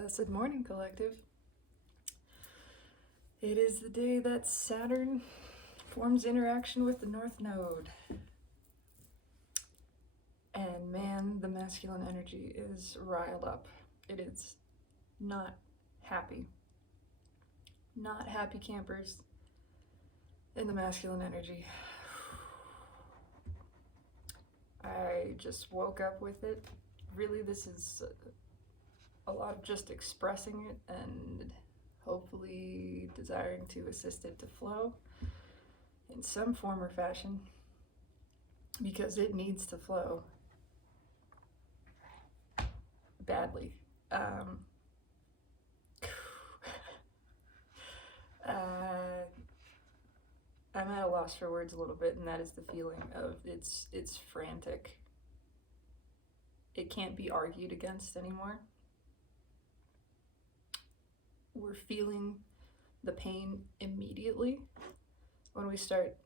Blessed morning, collective. It is the day that Saturn forms interaction with the North Node. And man, the masculine energy is riled up. It is not happy. Not happy campers in the masculine energy. I just woke up with it. Really, this is a lot of just expressing it and hopefully desiring to assist it to flow in some form or fashion, because it needs to flow badly. I'm at a loss for words a little bit, and that is the feeling of it's frantic. It can't be argued against anymore. We're feeling the pain immediately when we start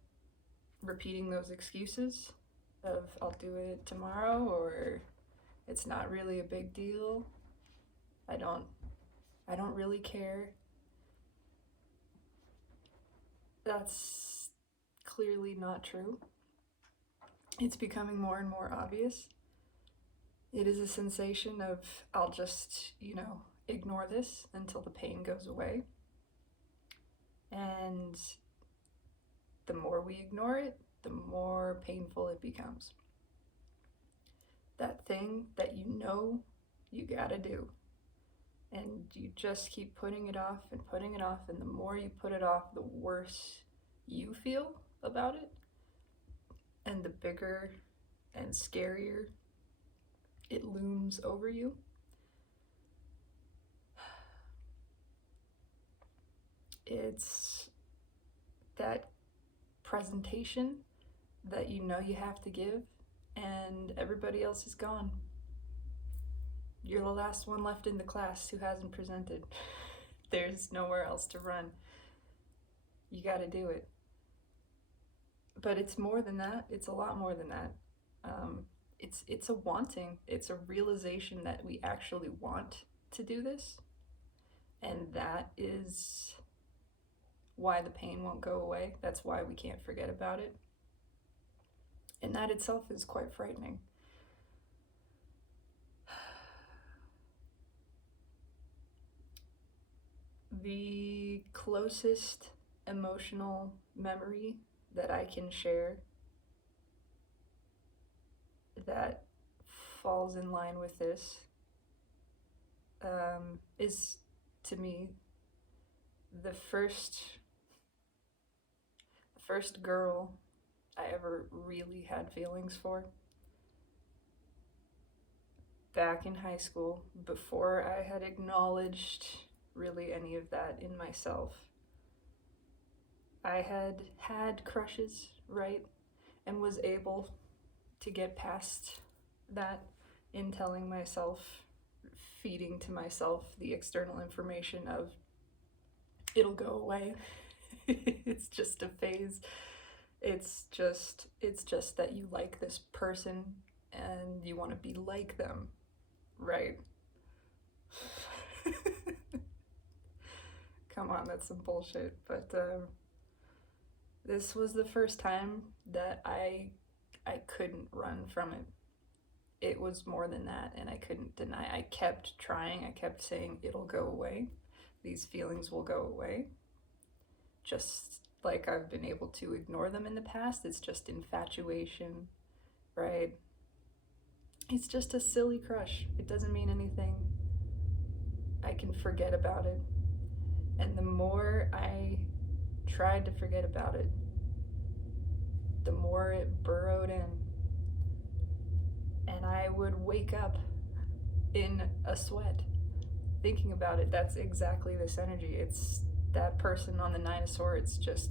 repeating those excuses of I'll do it tomorrow, or it's not really a big deal. I don't really care. That's clearly not true. It's becoming more and more obvious. It is a sensation of I'll just, ignore this until the pain goes away. And the more we ignore it, the more painful it becomes. That thing that you gotta do. And you just keep putting it off, and the more you put it off, the worse you feel about it, and the bigger and scarier it looms over you. It's that presentation that you have to give, and everybody else is gone. You're the last one left in the class who hasn't presented. There's nowhere else to run. You gotta do it. But it's more than that. It's a lot more than that. It's a wanting. It's a realization that we actually want to do this. And that is why the pain won't go away. That's why we can't forget about it. And that itself is quite frightening. The closest emotional memory that I can share that falls in line with this is, to me, the first girl I ever really had feelings for. Back in high school, before I had acknowledged really any of that in myself. I had crushes, right? And was able to get past that in telling myself, feeding to myself the external information of it'll go away. It's just a phase. It's just that you like this person and you want to be like them, right? Come on, that's some bullshit. But this was the first time that I couldn't run from it. It was more than that, and I couldn't deny. I kept trying. I kept saying it'll go away. These feelings will go away. Just like I've been able to ignore them in the past. It's just infatuation, right? It's just a silly crush. It doesn't mean anything. I can forget about it. And the more I tried to forget about it, the more it burrowed in. And I would wake up in a sweat thinking about it. That's exactly this energy. It's that person on the Nine of Swords just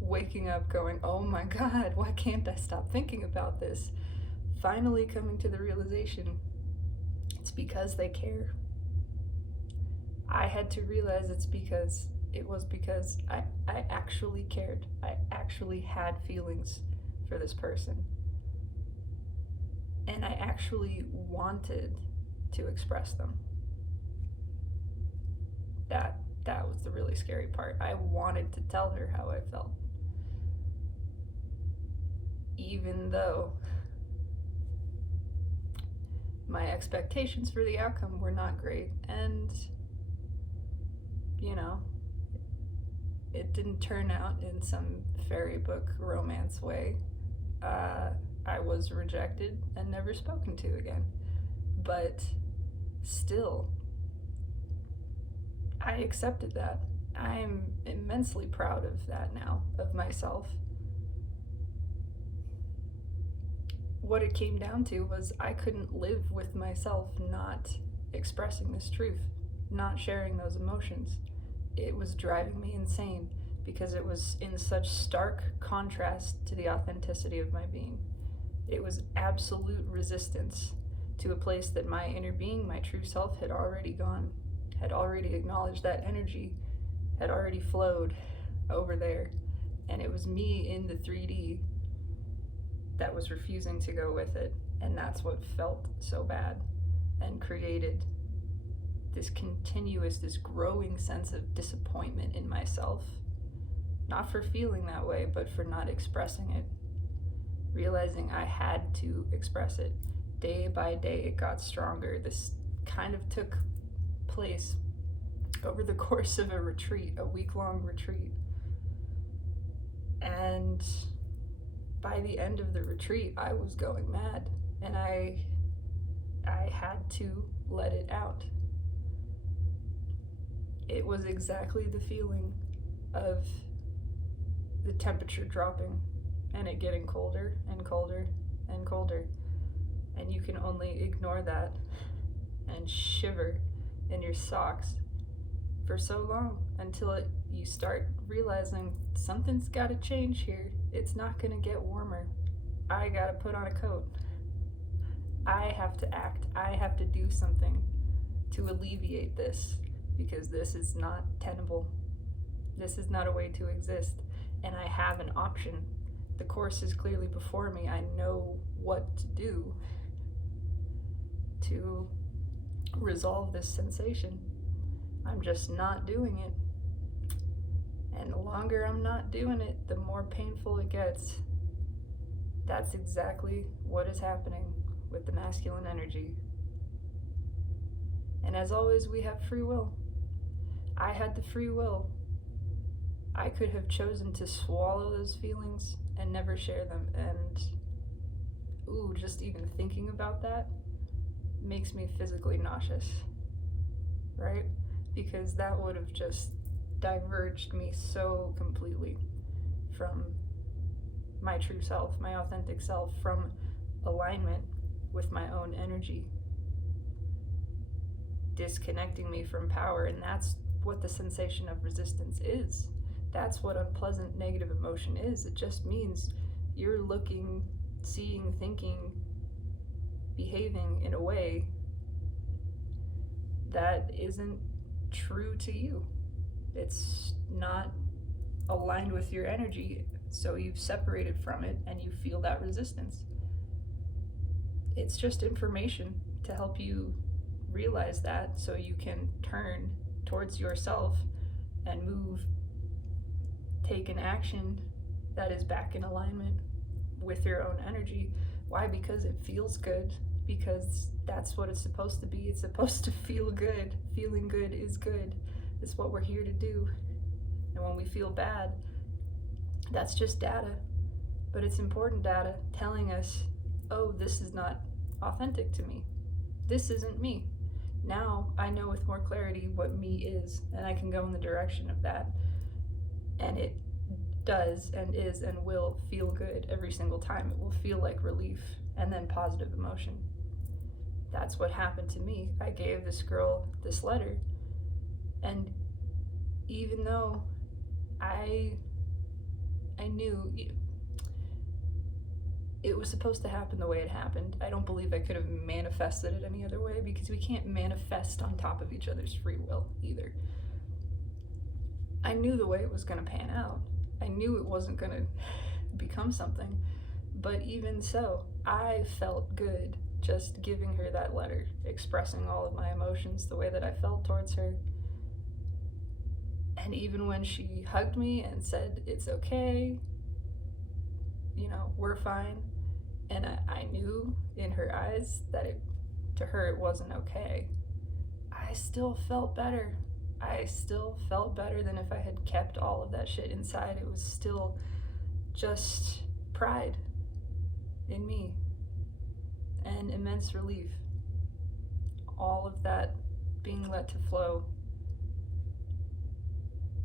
waking up going, oh my God, why can't I stop thinking about this? Finally coming to the realization, it's because they care. I had to realize it was because I actually cared. I actually had feelings for this person. And I actually wanted to express them. That was the really scary part. I wanted to tell her how I felt, even though my expectations for the outcome were not great, and you know, it didn't turn out in some fairy book romance way. I was rejected and never spoken to again. But still, I accepted that. I'm immensely proud of that now, of myself. What it came down to was I couldn't live with myself not expressing this truth, not sharing those emotions. It was driving me insane because it was in such stark contrast to the authenticity of my being. It was absolute resistance to a place that my inner being, my true self, had already gone, had already acknowledged that energy, had already flowed over there. And it was me in the 3D that was refusing to go with it. And that's what felt so bad and created this continuous, this growing sense of disappointment in myself. Not for feeling that way, but for not expressing it. Realizing I had to express it. Day by day, it got stronger. This kind of took place over the course of a retreat, a week-long retreat. And by the end of the retreat, I was going mad, and I had to let it out. It was exactly the feeling of the temperature dropping and it getting colder and colder and colder. And you can only ignore that and shiver in your socks for so long until you start realizing something's got to change here. It's not going to get warmer. I got to put on a coat. I have to act. I have to do something to alleviate this, because this is not tenable. This is not a way to exist. And I have an option. The course is clearly before me. I know what to do to resolve this sensation. I'm just not doing it. And the longer I'm not doing it, the more painful it gets. That's exactly what is happening with the masculine energy. And as always, we have free will. I had the free will. I could have chosen to swallow those feelings and never share them. And just even thinking about that makes me physically nauseous, right? Because that would have just diverged me so completely from my true self, my authentic self, from alignment with my own energy, disconnecting me from power. And that's what the sensation of resistance is. That's what unpleasant negative emotion is. It just means you're looking, seeing, thinking, behaving in a way that isn't true to you. It's not aligned with your energy, so you've separated from it and you feel that resistance. It's just information to help you realize that, so you can turn towards yourself and move, take an action that is back in alignment with your own energy. Why? Because it feels good. Because that's what it's supposed to be. It's supposed to feel good. Feeling good is good. It's what we're here to do. And when we feel bad, that's just data. But it's important data telling us, oh, this is not authentic to me. This isn't me. Now I know with more clarity what me is, and I can go in the direction of that. And it does and is and will feel good every single time. It will feel like relief and then positive emotion. That's what happened to me. I gave this girl this letter, and even though I knew it was supposed to happen the way it happened, I don't believe I could have manifested it any other way, because we can't manifest on top of each other's free will either. I knew the way it was going to pan out. I knew it wasn't going to become something, but even so, I felt good just giving her that letter, expressing all of my emotions the way that I felt towards her. And even when she hugged me and said, it's okay, you know, we're fine, and I knew in her eyes that to her it wasn't okay, I still felt better. I still felt better than if I had kept all of that shit inside. It was still just pride in me and immense relief. All of that being let to flow.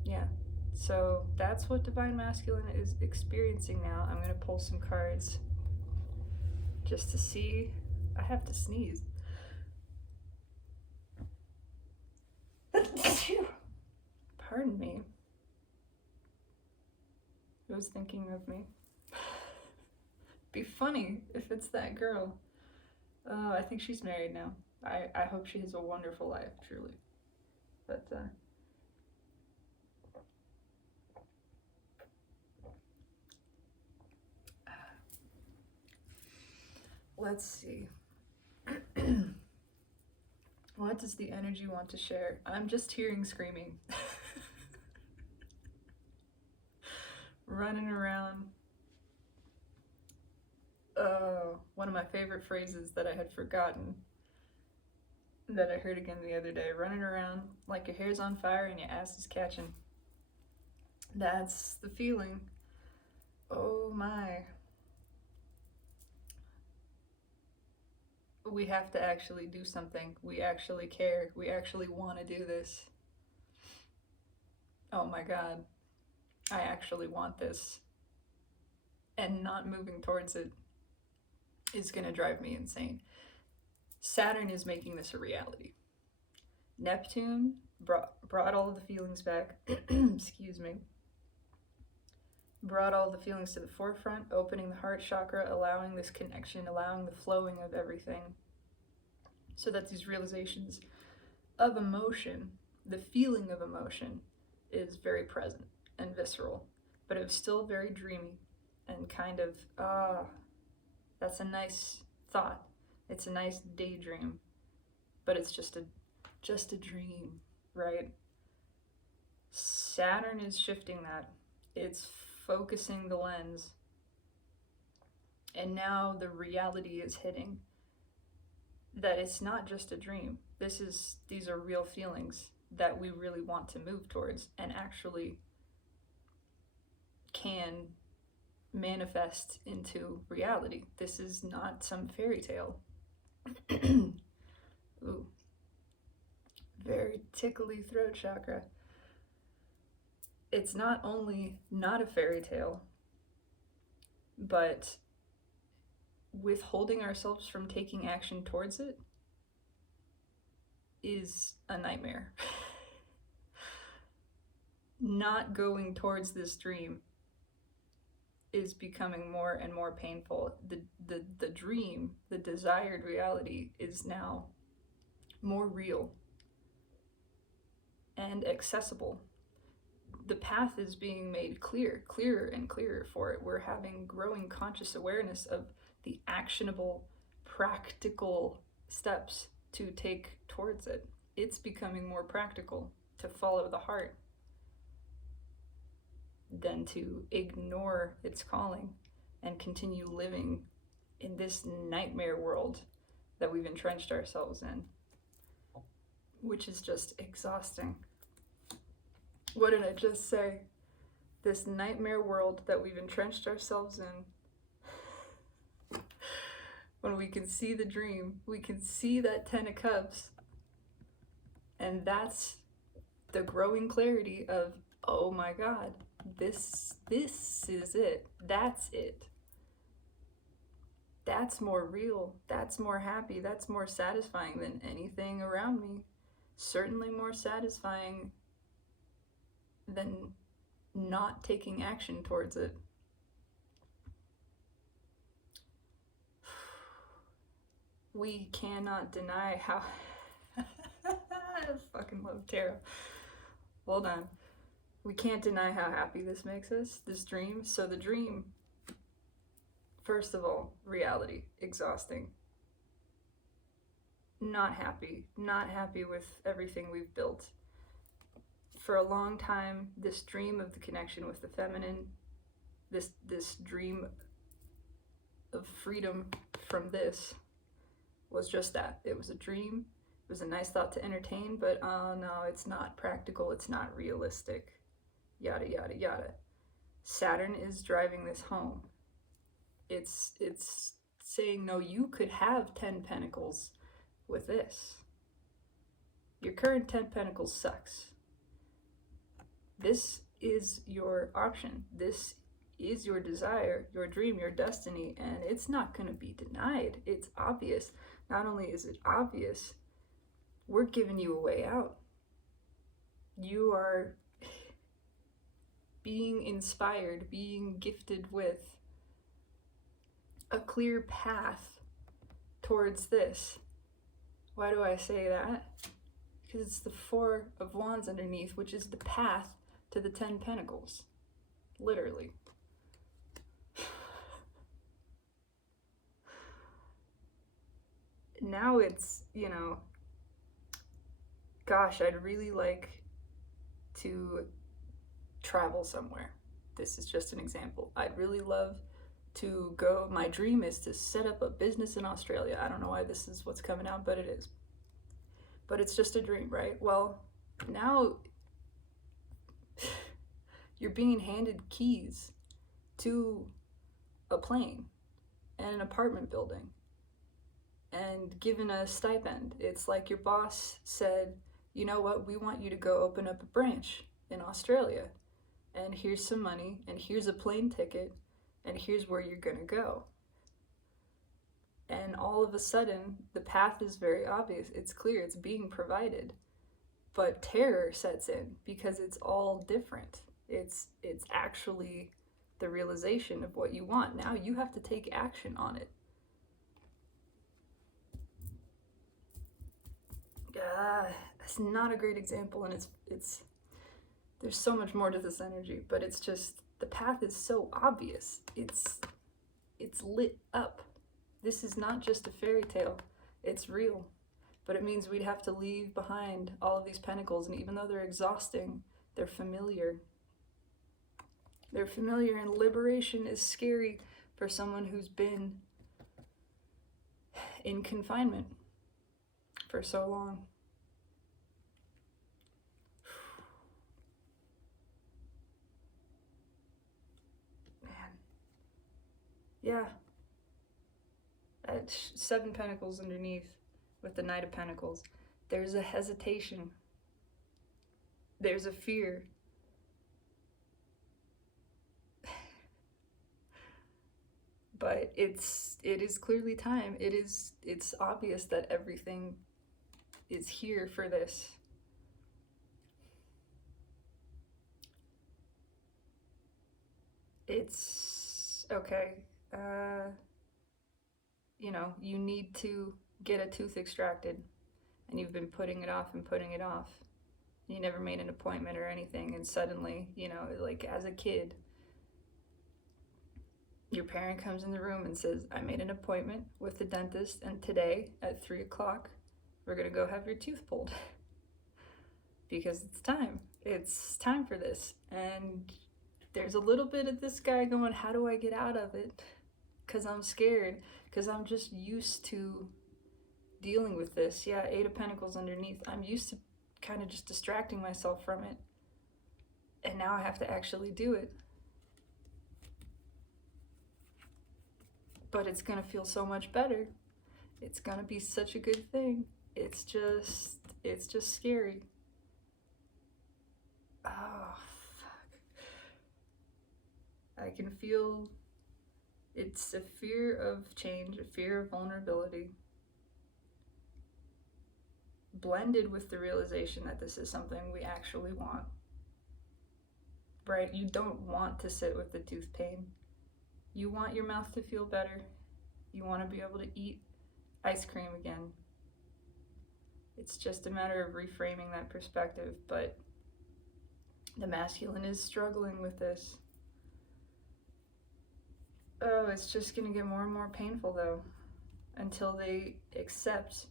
Yeah. So that's what Divine Masculine is experiencing now. I'm going to pull some cards just to see. I have to sneeze. Pardon me. Who's thinking of me? Be funny if it's that girl. Oh, I think she's married now. I hope she has a wonderful life, truly. But, let's see. What does the energy want to share? I'm just hearing screaming. Running around. One of my favorite phrases that I had forgotten that I heard again the other day. Running around like your hair's on fire and your ass is catching. That's the feeling. Oh my. We have to actually do something. We actually care. We actually want to do this. Oh my God. I actually want this. And not moving towards it is going to drive me insane. Saturn is making this a reality. Neptune brought all of the feelings back. Excuse me. Brought all the feelings to the forefront, opening the heart chakra, allowing this connection, allowing the flowing of everything, so that these realizations of emotion, the feeling of emotion, is very present and visceral, but it was still very dreamy and kind of, that's a nice thought. It's a nice daydream, but it's just a dream, right? Saturn is shifting that. It's focusing the lens, and now the reality is hitting that it's not just a dream. These are real feelings that we really want to move towards and actually can manifest into reality. This is not some fairy tale. Ooh, very tickly throat chakra. It's not only not a fairy tale, but withholding ourselves from taking action towards it is a nightmare. Not going towards this dream is becoming more and more painful. The dream, the desired reality, is now more real and accessible. The path is being made clearer and clearer for it. We're having growing conscious awareness of the actionable, practical steps to take towards it. It's becoming more practical to follow the heart than to ignore its calling and continue living in this nightmare world that we've entrenched ourselves in, which is just exhausting. What did I just say? This nightmare world that we've entrenched ourselves in. When we can see the dream, we can see that 10 of Cups, and that's the growing clarity of, oh my God, this is it. That's it. That's more real. That's more happy. That's more satisfying than anything around me. Certainly more satisfying than not taking action towards it. We cannot deny how I fucking love tarot. Hold on. We can't deny how happy this makes us, this dream. So the dream, first of all, reality, exhausting. Not happy with everything we've built for a long time, this dream of the connection with the feminine, this dream of freedom from this was just that. It was a dream. It was a nice thought to entertain, but oh no, it's not practical, it's not realistic, yada yada yada. Saturn is driving this home. It's saying, no, you could have 10 pentacles with this. Your current 10 pentacles sucks. This is your option. This is your desire, your dream, your destiny, and it's not going to be denied. It's obvious. Not only is it obvious, we're giving you a way out. You are being inspired, being gifted with a clear path towards this. Why do I say that? Because it's the Four of Wands underneath, which is the path to the 10 Pentacles. Literally. Now it's, you know, gosh, I'd really like to travel somewhere. This is just an example. I'd really love to go. My dream is to set up a business in Australia. I don't know why this is what's coming out, but it is. But it's just a dream, right? Well, now you're being handed keys to a plane and an apartment building and given a stipend. It's like your boss said, you know what, we want you to go open up a branch in Australia, and here's some money, and here's a plane ticket, and here's where you're gonna go. And all of a sudden, the path is very obvious. It's clear, it's being provided. But terror sets in because it's all different. It's actually the realization of what you want. Now you have to take action on it. It's not a great example, and it's there's so much more to this energy, but it's just, the path is so obvious. It's lit up. This is not just a fairy tale, it's real. But it means we'd have to leave behind all of these pentacles, and even though they're exhausting, they're familiar. They're familiar, and liberation is scary for someone who's been in confinement for so long. Man. Yeah. At 7 Pentacles underneath with the Knight of Pentacles, there's a hesitation. There's a fear. But it is clearly time. It's obvious that everything is here for this. It's okay. You know, you need to get a tooth extracted, and you've been putting it off and putting it off. You never made an appointment or anything, and suddenly, you know, like as a kid, your parent comes in the room and says, I made an appointment with the dentist, and today at 3 o'clock, we're gonna go have your tooth pulled. Because it's time. It's time for this. And there's a little bit of this guy going, how do I get out of it? Because I'm scared. Because I'm just used to dealing with this. Yeah, 8 of Pentacles underneath. I'm used to kind of just distracting myself from it. And now I have to actually do it. But it's gonna feel so much better. It's gonna be such a good thing. It's just scary. Oh, fuck. I can feel, it's a fear of change, a fear of vulnerability, blended with the realization that this is something we actually want. Right? You don't want to sit with the tooth pain. You want your mouth to feel better. You want to be able to eat ice cream again. It's just a matter of reframing that perspective, but the masculine is struggling with this. Oh, it's just going to get more and more painful though, until they accept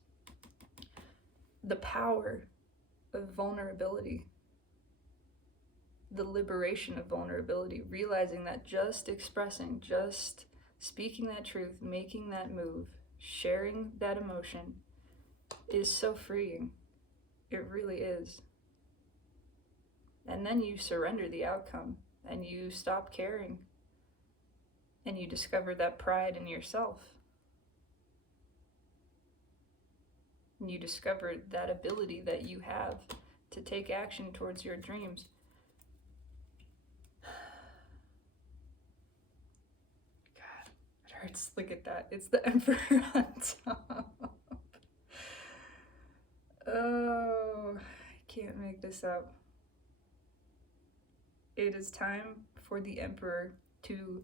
the power of vulnerability. the liberation of vulnerability, realizing that just expressing, just speaking that truth, making that move, sharing that emotion is so freeing. It really is. And then you surrender the outcome and you stop caring and you discover that pride in yourself. And you discover that ability that you have to take action towards your dreams. God, it hurts. Look at that. It's the Emperor on top. Oh, I can't make this up. It is time for the Emperor to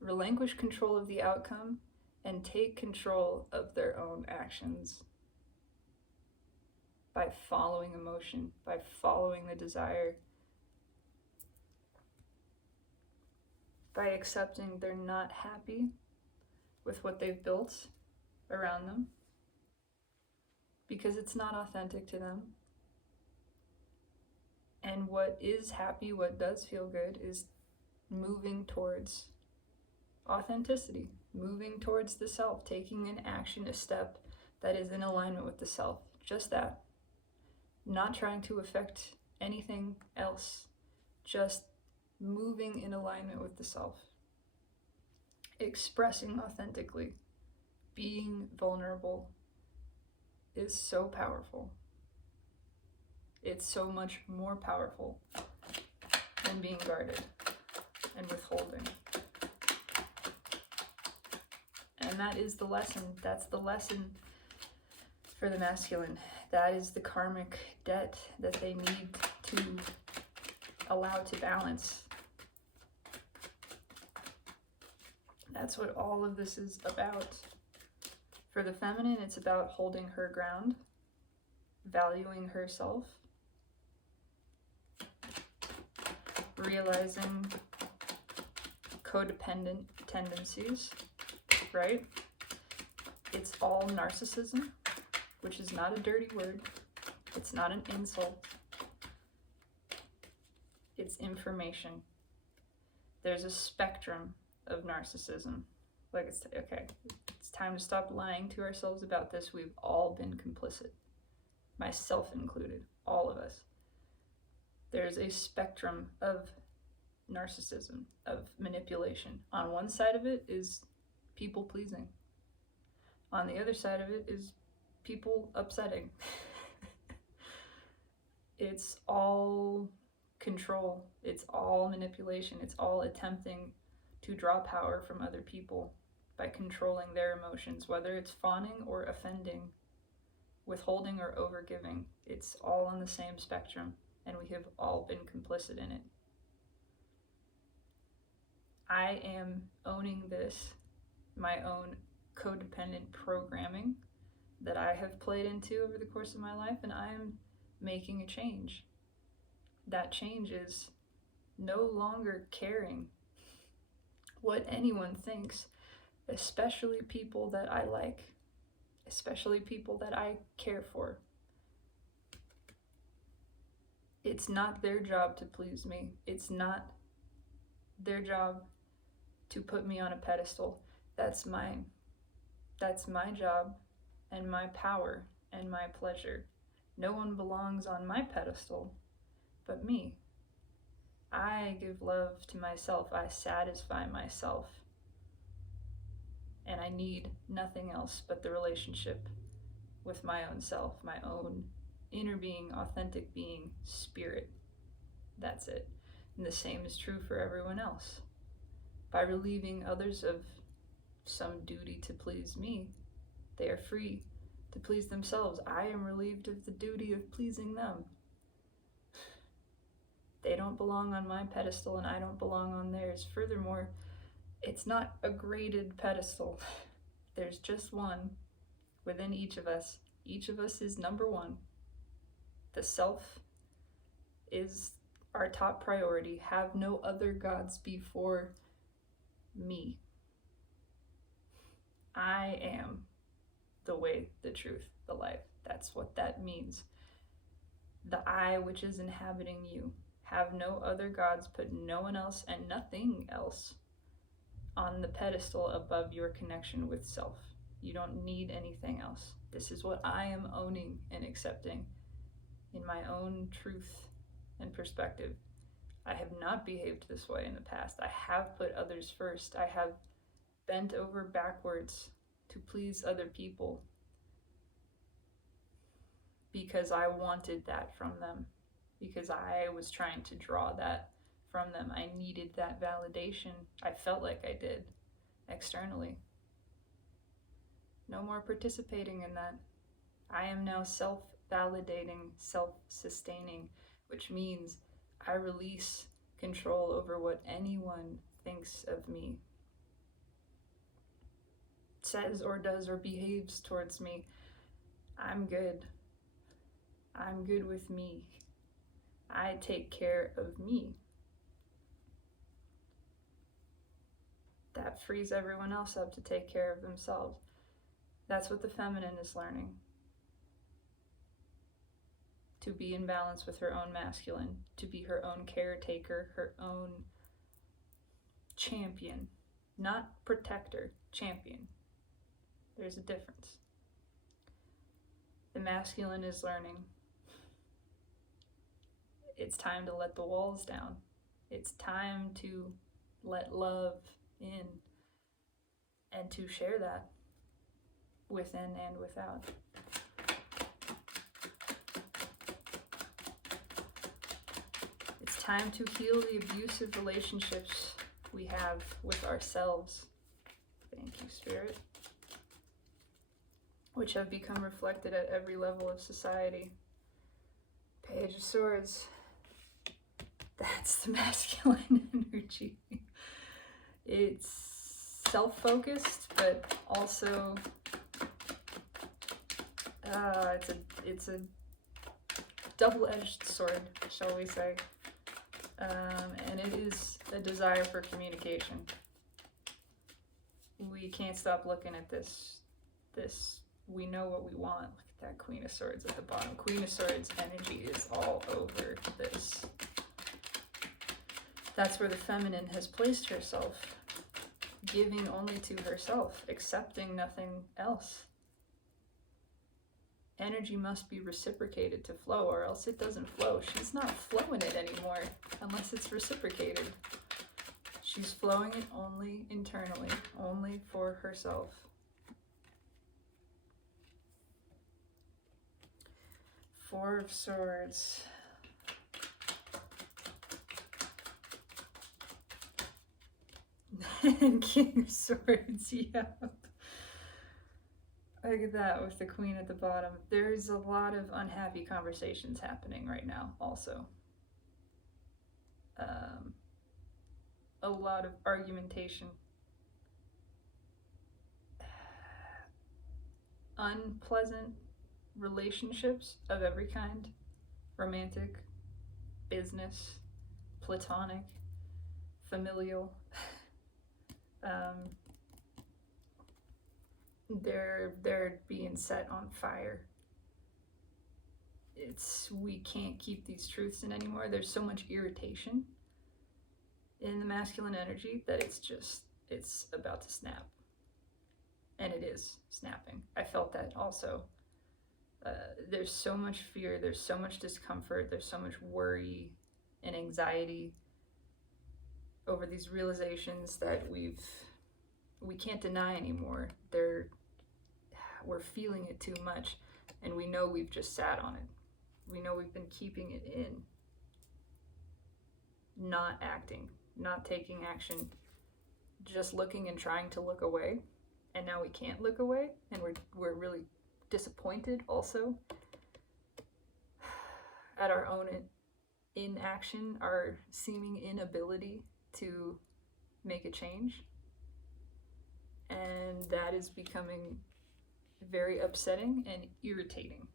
relinquish control of the outcome and take control of their own actions by following emotion, by following the desire, by accepting they're not happy with what they've built around them because it's not authentic to them. And what is happy, what does feel good, is moving towards authenticity, moving towards the self, taking an action, a step that is in alignment with the self. Just that. Not trying to affect anything else, just moving in alignment with the self. Expressing authentically, being vulnerable is so powerful. It's so much more powerful than being guarded and withholding. And that is the lesson. That's the lesson for the masculine. That is the karmic debt that they need to allow to balance. That's what all of this is about. For the feminine, it's about holding her ground, valuing herself, realizing codependent tendencies, right? It's all narcissism, which is not a dirty word. It's not an insult. It's information. There's a spectrum of narcissism. Like, it's time to stop lying to ourselves about this. We've all been complicit, myself included, all of us. There's a spectrum of narcissism, of manipulation. On one side of it is people pleasing. On the other side of it is people upsetting. It's all control. It's all manipulation. It's all attempting to draw power from other people by controlling their emotions, whether it's fawning or offending, withholding or overgiving. It's all on the same spectrum, and we have all been complicit in it. I am owning this, my own codependent programming that I have played into over the course of my life, and I am making a change. That change is no longer caring what anyone thinks, especially people that I like, especially people that I care for. It's not their job to please me. It's not their job to put me on a pedestal. That's mine. That's my job and my power and my pleasure. No one belongs on my pedestal but me. I give love to myself. I satisfy myself. And I need nothing else but the relationship with my own self, my own inner being, authentic being, spirit. That's it. And the same is true for everyone else. By relieving others of some duty to please me, they are free to please themselves. I am relieved of the duty of pleasing them. They don't belong on my pedestal and I don't belong on theirs. Furthermore, it's not a graded pedestal. There's just one within each of us. Each of us is number one. The self is our top priority. Have no other gods before me. I am the way, the truth, the life. That's what that means. The I which is inhabiting you. Have no other gods, put no one else and nothing else on the pedestal above your connection with self. You don't need anything else. This is what I am owning and accepting in my own truth and perspective. I have not behaved this way in the past. I have put others first. I have bent over backwards to please other people because I wanted that from them, because I was trying to draw that from them. I needed that validation. I felt like I did externally. No more participating in that. I am now self-validating, self-sustaining, which means I release control over what anyone thinks of me, says or does or behaves towards me. I'm good. I'm good with me. I take care of me. That frees everyone else up to take care of themselves. That's what the feminine is learning. To be in balance with her own masculine, to be her own caretaker, her own champion. Not protector, champion. There's a difference. The masculine is learning. It's time to let the walls down. It's time to let love in and to share that within and without. It's time to heal the abusive relationships we have with ourselves. Thank you, Spirit. Which have become reflected at every level of society. Page of Swords. That's the masculine energy. It's self-focused, but also it's a double-edged sword, shall we say. And it is a desire for communication. We can't stop looking at this. We know what we want. Look at that Queen of Swords at the bottom. Queen of Swords energy is all over this. That's where the feminine has placed herself, giving only to herself, accepting nothing else. Energy must be reciprocated to flow, or else it doesn't flow. She's not flowing it anymore unless it's reciprocated. She's flowing it only internally, only for herself. Four of Swords. And King of Swords, yeah. Look at that with the Queen at the bottom. There's a lot of unhappy conversations happening right now also. A lot of argumentation. Unpleasant relationships of every kind. Romantic, business, platonic, familial. They're being set on fire. We can't keep these truths in anymore. There's so much irritation in the masculine energy that it's about to snap. And it is snapping. I felt that also. There's so much fear, there's so much discomfort, there's so much worry and anxiety over these realizations that we can't deny anymore. We're feeling it too much, and we know we've just sat on it. We know we've been keeping it in, not acting, not taking action, just looking and trying to look away, and now we can't look away, and we're really disappointed also at our own inaction, our seeming inability to make a change. And that is becoming very upsetting and irritating.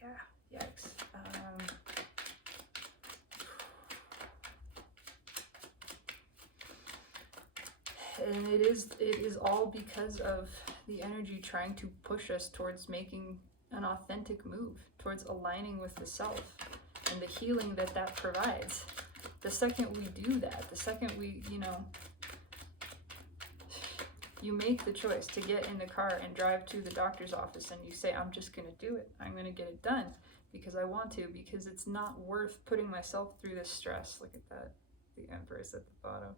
Yeah, yikes. And it is all because of the energy trying to push us towards making an authentic move, towards aligning with the self and the healing that that provides. The second we do that, the second we, you make the choice to get in the car and drive to the doctor's office and you say, I'm just going to do it. I'm going to get it done because I want to, because it's not worth putting myself through this stress. Look at that. The Empress at the bottom.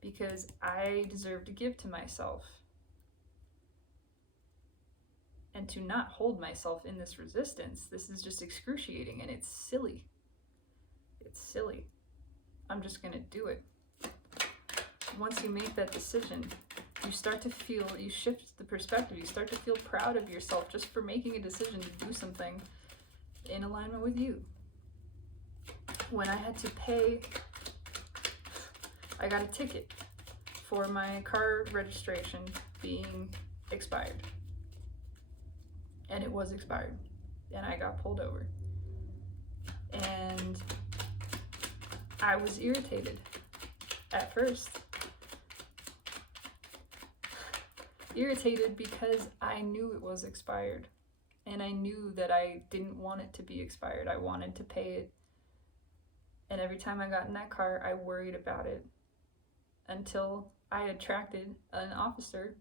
Because I deserve to give to myself. And to not hold myself in this resistance, this is just excruciating and it's silly. It's silly. I'm just going to do it. Once you make that decision, you start to feel, you shift the perspective, you start to feel proud of yourself just for making a decision to do something in alignment with you. When I had to pay, I got a ticket for my car registration being expired. And it was expired. And I got pulled over. And I was irritated at first. Irritated because I knew it was expired. And I knew that I didn't want it to be expired. I wanted to pay it. And every time I got in that car, I worried about it. Until I attracted an officer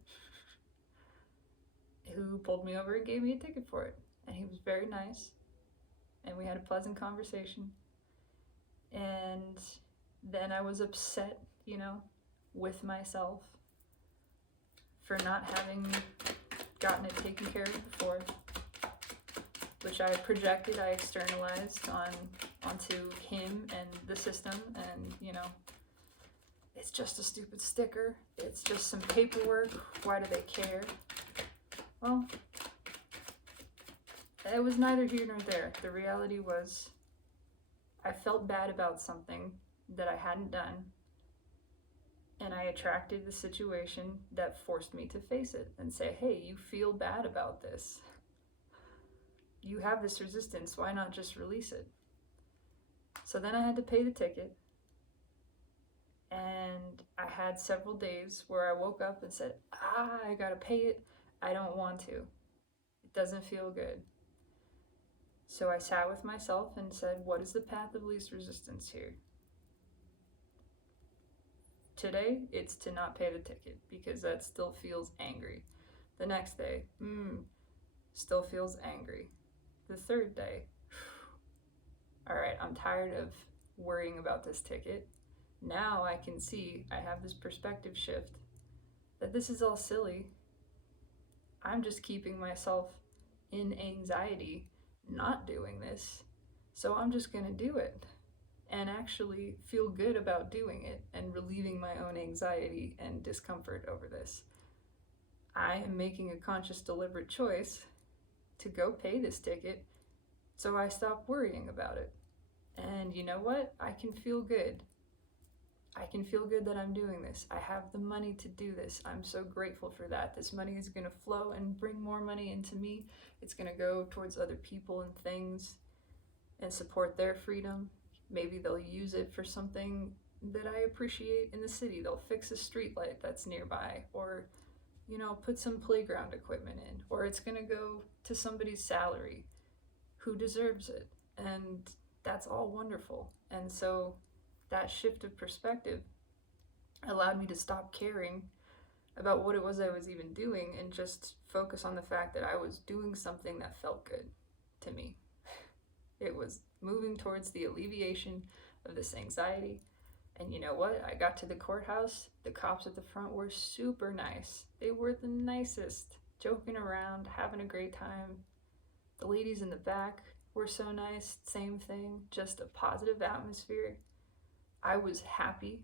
who pulled me over and gave me a ticket for it. And he was very nice. And we had a pleasant conversation. And then I was upset, with myself for not having gotten it taken care of before, which I projected, I externalized onto him and the system, and it's just a stupid sticker, it's just some paperwork, why do they care? Well, it was neither here nor there. The reality was I felt bad about something that I hadn't done, and I attracted the situation that forced me to face it and say, hey, you feel bad about this. You have this resistance, why not just release it? So then I had to pay the ticket, and I had several days where I woke up and said, I gotta pay it, I don't want to. It doesn't feel good. So I sat with myself and said, what is the path of least resistance here? Today, it's to not pay the ticket because that still feels angry. The next day, still feels angry. The third day, all right, I'm tired of worrying about this ticket. Now I can see, I have this perspective shift that this is all silly. I'm just keeping myself in anxiety, not doing this. So I'm just gonna do it and actually feel good about doing it and relieving my own anxiety and discomfort over this. I am making a conscious, deliberate choice to go pay this ticket so I stop worrying about it. And you know what? I can feel good. I can feel good that I'm doing this. I have the money to do this. I'm so grateful for that. This money is going to flow and bring more money into me. It's going to go towards other people and things and support their freedom. Maybe they'll use it for something that I appreciate in the city. They'll fix a street light that's nearby, or put some playground equipment in, or it's going to go to somebody's salary who deserves it. And that's all wonderful. And so that shift of perspective allowed me to stop caring about what it was I was even doing and just focus on the fact that I was doing something that felt good to me. It was moving towards the alleviation of this anxiety. And you know what? I got to the courthouse. The cops at the front were super nice. They were the nicest, joking around, having a great time. The ladies in the back were so nice, same thing, just a positive atmosphere. I was happy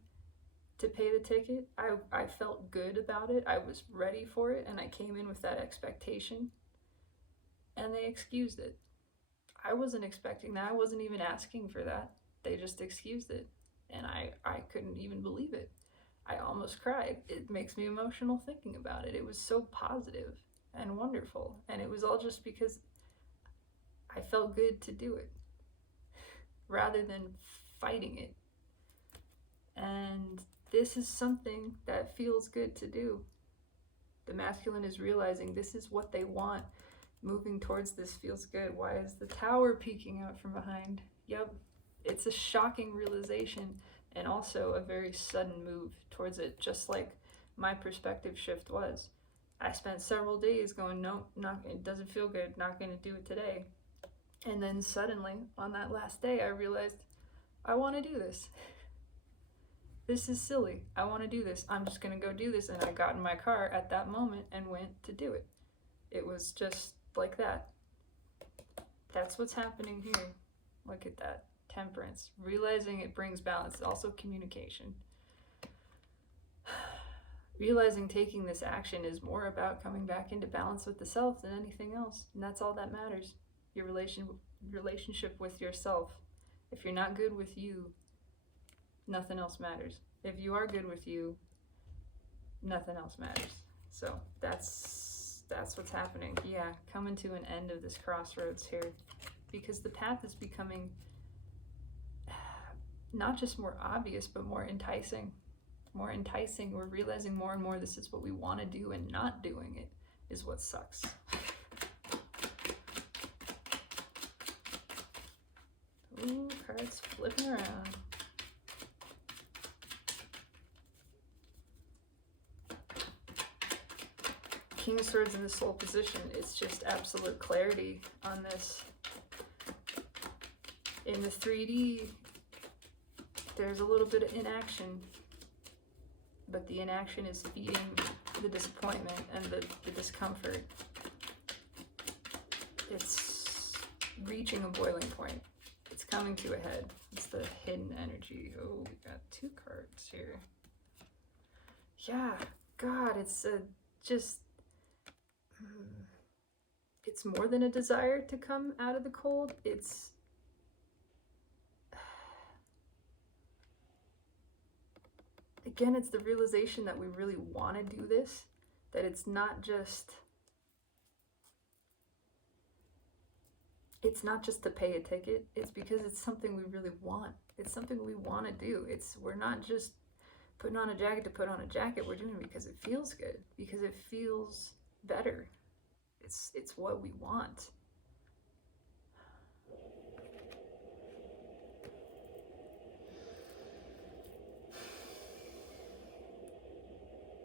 to pay the ticket. I felt good about it. I was ready for it, and I came in with that expectation, and they excused it. I wasn't expecting that. I wasn't even asking for that. They just excused it, and I couldn't even believe it. I almost cried. It makes me emotional thinking about it. It was so positive and wonderful, and it was all just because I felt good to do it rather than fighting it. And this is something that feels good to do. The masculine is realizing this is what they want. Moving towards this feels good. Why is the tower peeking out from behind? Yep, it's a shocking realization and also a very sudden move towards it, just like my perspective shift was. I spent several days going, nope, it doesn't feel good, not going to do it today. And then suddenly, on that last day, I realized I want to do this. This is silly. I want to do this. I'm just going to go do this. And I got in my car at that moment and went to do it. It was just like that. That's what's happening here. Look at that. Temperance. Realizing it brings balance. Also communication. Realizing taking this action is more about coming back into balance with the self than anything else. And that's all that matters. Your relationship with yourself. If you're not good with you, nothing else matters. If you are good with you, nothing else matters. So that's what's happening. Yeah, coming to an end of this crossroads here, because the path is becoming not just more obvious, but more enticing. More enticing. We're realizing more and more this is what we want to do, and not doing it is what sucks. Ooh, cards flipping around. King of Swords in the soul position. It's just absolute clarity on this. In the 3D, there's a little bit of inaction, but the inaction is feeding the disappointment and the discomfort. It's reaching a boiling point. It's coming to a head. It's the hidden energy. Oh, we got 2 cards here. Yeah, God, it's it's more than a desire to come out of the cold. It's again, it's the realization that we really want to do this, that it's not just to pay a ticket. It's because it's something we really want. It's something we want to do. We're not just putting on a jacket to put on a jacket. We're doing it because it feels good, because it feels better. It's what we want.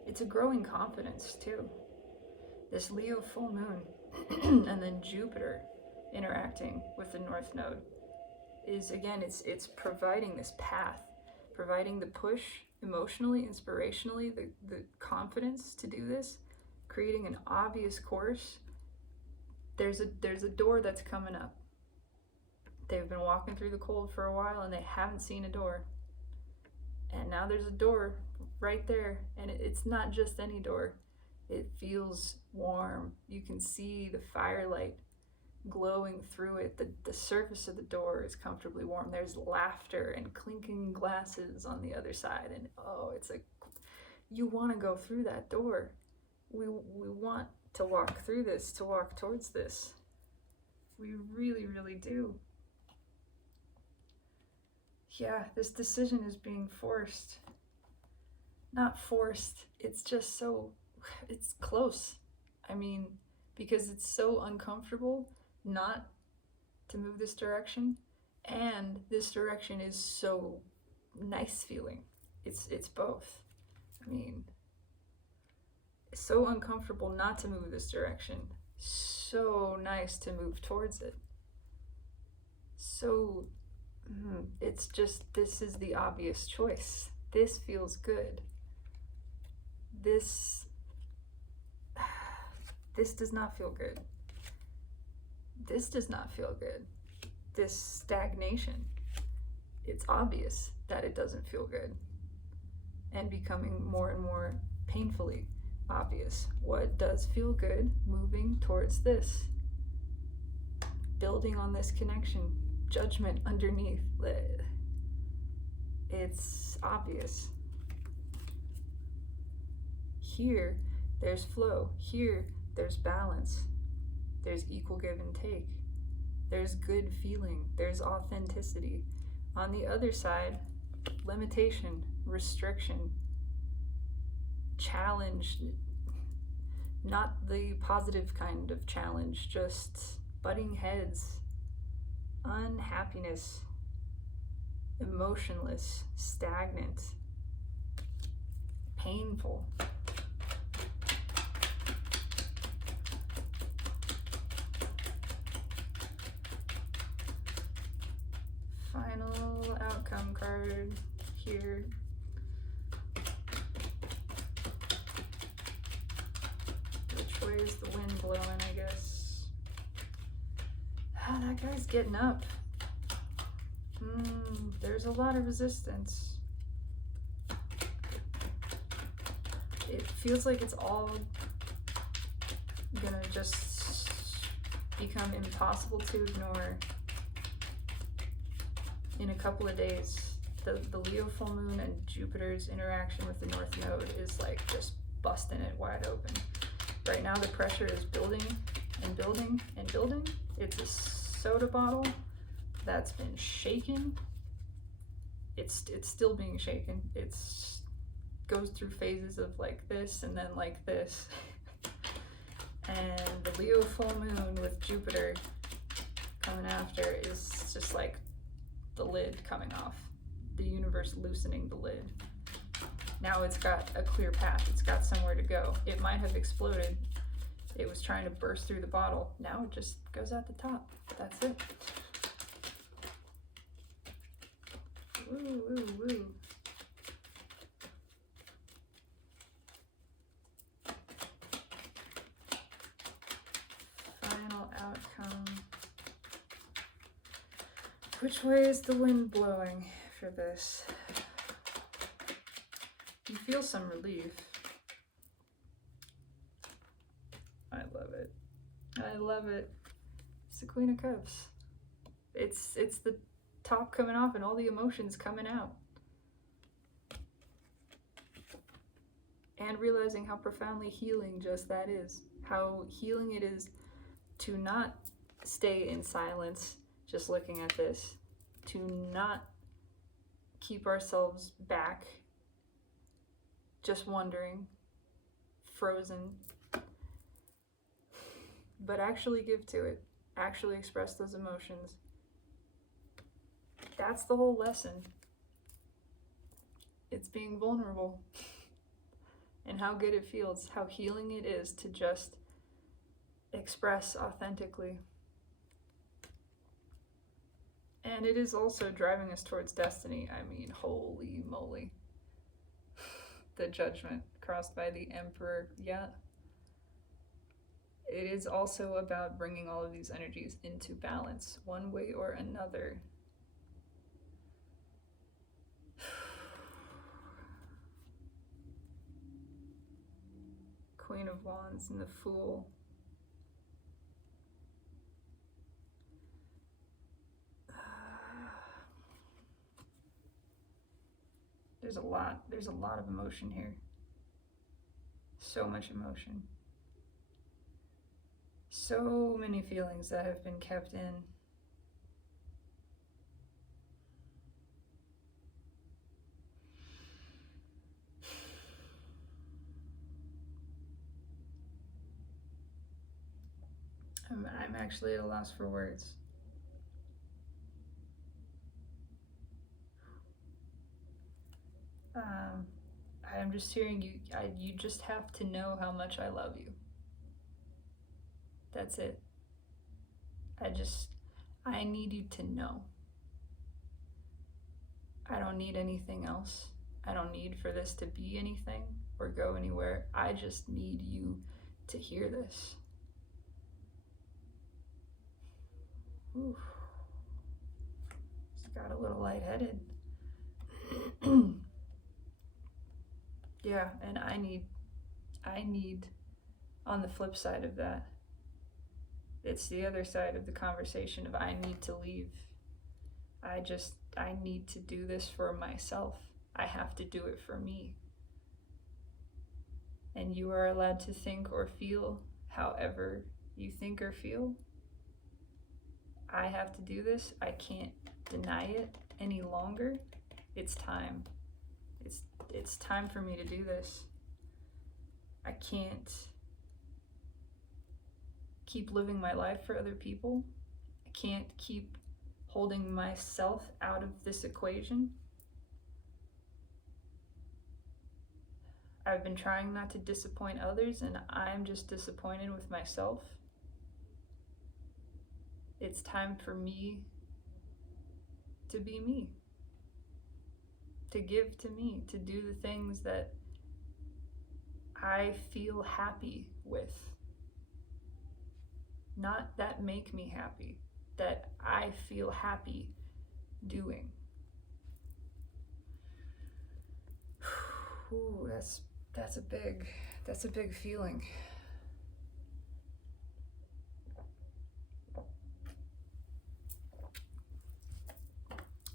It's a growing confidence too. This Leo full moon and then Jupiter interacting with the North Node is, again, it's providing this path, providing the push emotionally, inspirationally, the confidence to do this, creating an obvious course. There's a door that's coming up. They've been walking through the cold for a while and they haven't seen a door. And now there's a door right there, and it's not just any door. It feels warm. You can see the firelight glowing through it. The surface of the door is comfortably warm. There's laughter and clinking glasses on the other side, and oh, it's like you want to go through that door. We want to walk through this, to walk towards this. We really, really do. Yeah, this decision is being forced. Not forced, it's just it's close. I mean, because it's so uncomfortable not to move this direction, and this direction is so nice feeling. It's both. I mean, it's so uncomfortable not to move this direction. So nice to move towards it. So, it's just, this is the obvious choice. This feels good. This does not feel good. This does not feel good. This stagnation, it's obvious that it doesn't feel good, and becoming more and more painfully obvious. What does feel good? Moving towards this, building on this connection, judgment underneath. It's obvious. Here, there's flow. Here, there's balance. There's equal give and take. There's good feeling. There's authenticity. On the other side, limitation, restriction, challenge, not the positive kind of challenge, just butting heads, unhappiness, emotionless, stagnant, painful. Final outcome card here. Which way is the wind blowing, I guess? Ah, that guy's getting up. There's a lot of resistance. It feels like it's all gonna just become impossible to ignore in a couple of days. The Leo full moon and Jupiter's interaction with the North Node is like just busting it wide open. Right now the pressure is building and building and building. It's a soda bottle that's been shaken. It's still being shaken. It's goes through phases of like this and then like this. And the Leo full moon with Jupiter coming after is just like the lid coming off. The universe loosening the lid. Now it's got a clear path. It's got somewhere to go. It might have exploded. It was trying to burst through the bottle. Now it just goes out the top. That's it. Woo, woo, woo. Final outcome. Which way is the wind blowing for this? You feel some relief. I love it. I love it. It's the Queen of Cups. It's the top coming off and all the emotions coming out. And realizing how profoundly healing just that is. How healing it is to not stay in silence just looking at this. To not keep ourselves back just wondering, frozen, but actually give to it, actually express those emotions. That's the whole lesson. It's being vulnerable and how good it feels, how healing it is to just express authentically. And it is also driving us towards destiny. I mean, holy moly. The judgment crossed by the Emperor, yeah. It is also about bringing all of these energies into balance, one way or another. Queen of Wands and the Fool. There's a lot of emotion here. So much emotion. So many feelings that have been kept in. I'm actually at a loss for words. I'm just hearing you. You just have to know how much I love you. That's it. I need you to know. I don't need anything else. I don't need for this to be anything or go anywhere. I just need you to hear this. Ooh. Just got a little lightheaded. Yeah, and I need on the flip side of that. It's the other side of the conversation of I need to leave. I need to do this for myself. I have to do it for me. And you are allowed to think or feel however you think or feel. I have to do this. I can't deny it any longer. It's time. It's time for me to do this. can't keep living my life for other people. I can't keep holding myself out of this equation. I've been trying not to disappoint others, and I'm just disappointed with myself. It's time for me to be me, to give to me, to do the things that I feel happy with. Not that make me happy, that I feel happy doing. Ooh, that's a big feeling.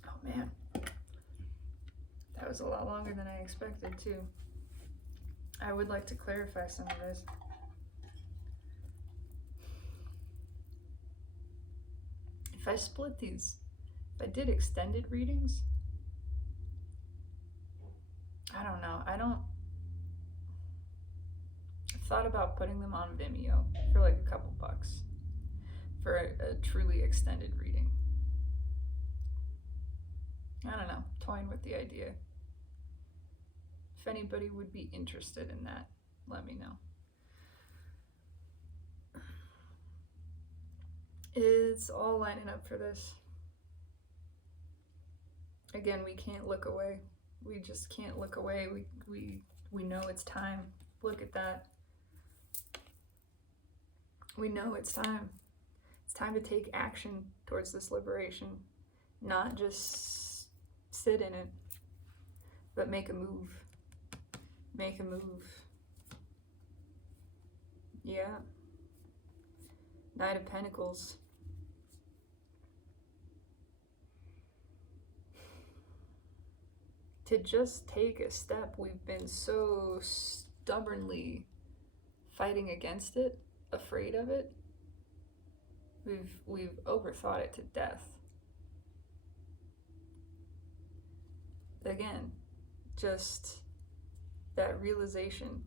Oh man, that was a lot longer than I expected too. I would like to clarify some of this. If I split these, if I did extended readings, I don't know. I've thought about putting them on Vimeo for like a couple bucks for a truly extended reading. I don't know, toying with the idea. If anybody would be interested in that, let me know. It's all lining up for this. Again, we can't look away. We just can't look away. We know it's time. Look at that. We know it's time. It's time to take action towards this liberation. Not just sit in it, but make a move. Make a move. Yeah. Knight of Pentacles. To just take a step. We've been so stubbornly fighting against it, afraid of it. We've overthought it to death. Again, just that realization,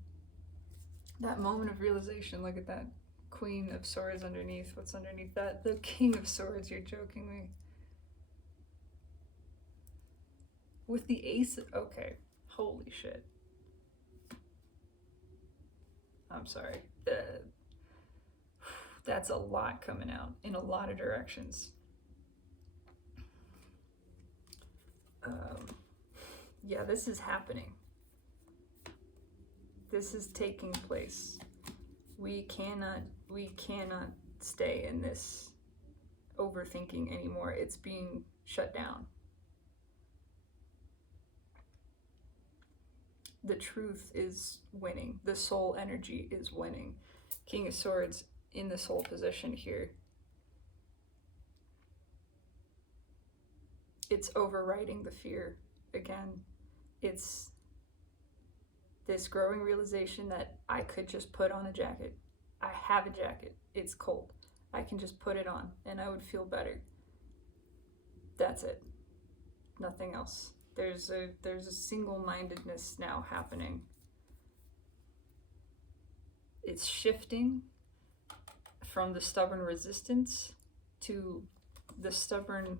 that moment of realization. Look at that Queen of Swords underneath. What's underneath that? The King of Swords. You're joking me. With the Ace, okay, holy shit. I'm sorry. That's a lot coming out in a lot of directions. Yeah, this is happening. This is taking place. We cannot stay in this overthinking anymore. It's being shut down. The truth is winning. The soul energy is winning. King of Swords in the soul position here. It's overriding the fear again. It's this growing realization that I could just put on a jacket. I have a jacket. It's cold. I can just put it on and I would feel better. That's it. Nothing else. There's a single-mindedness now happening. It's shifting from the stubborn resistance to the stubborn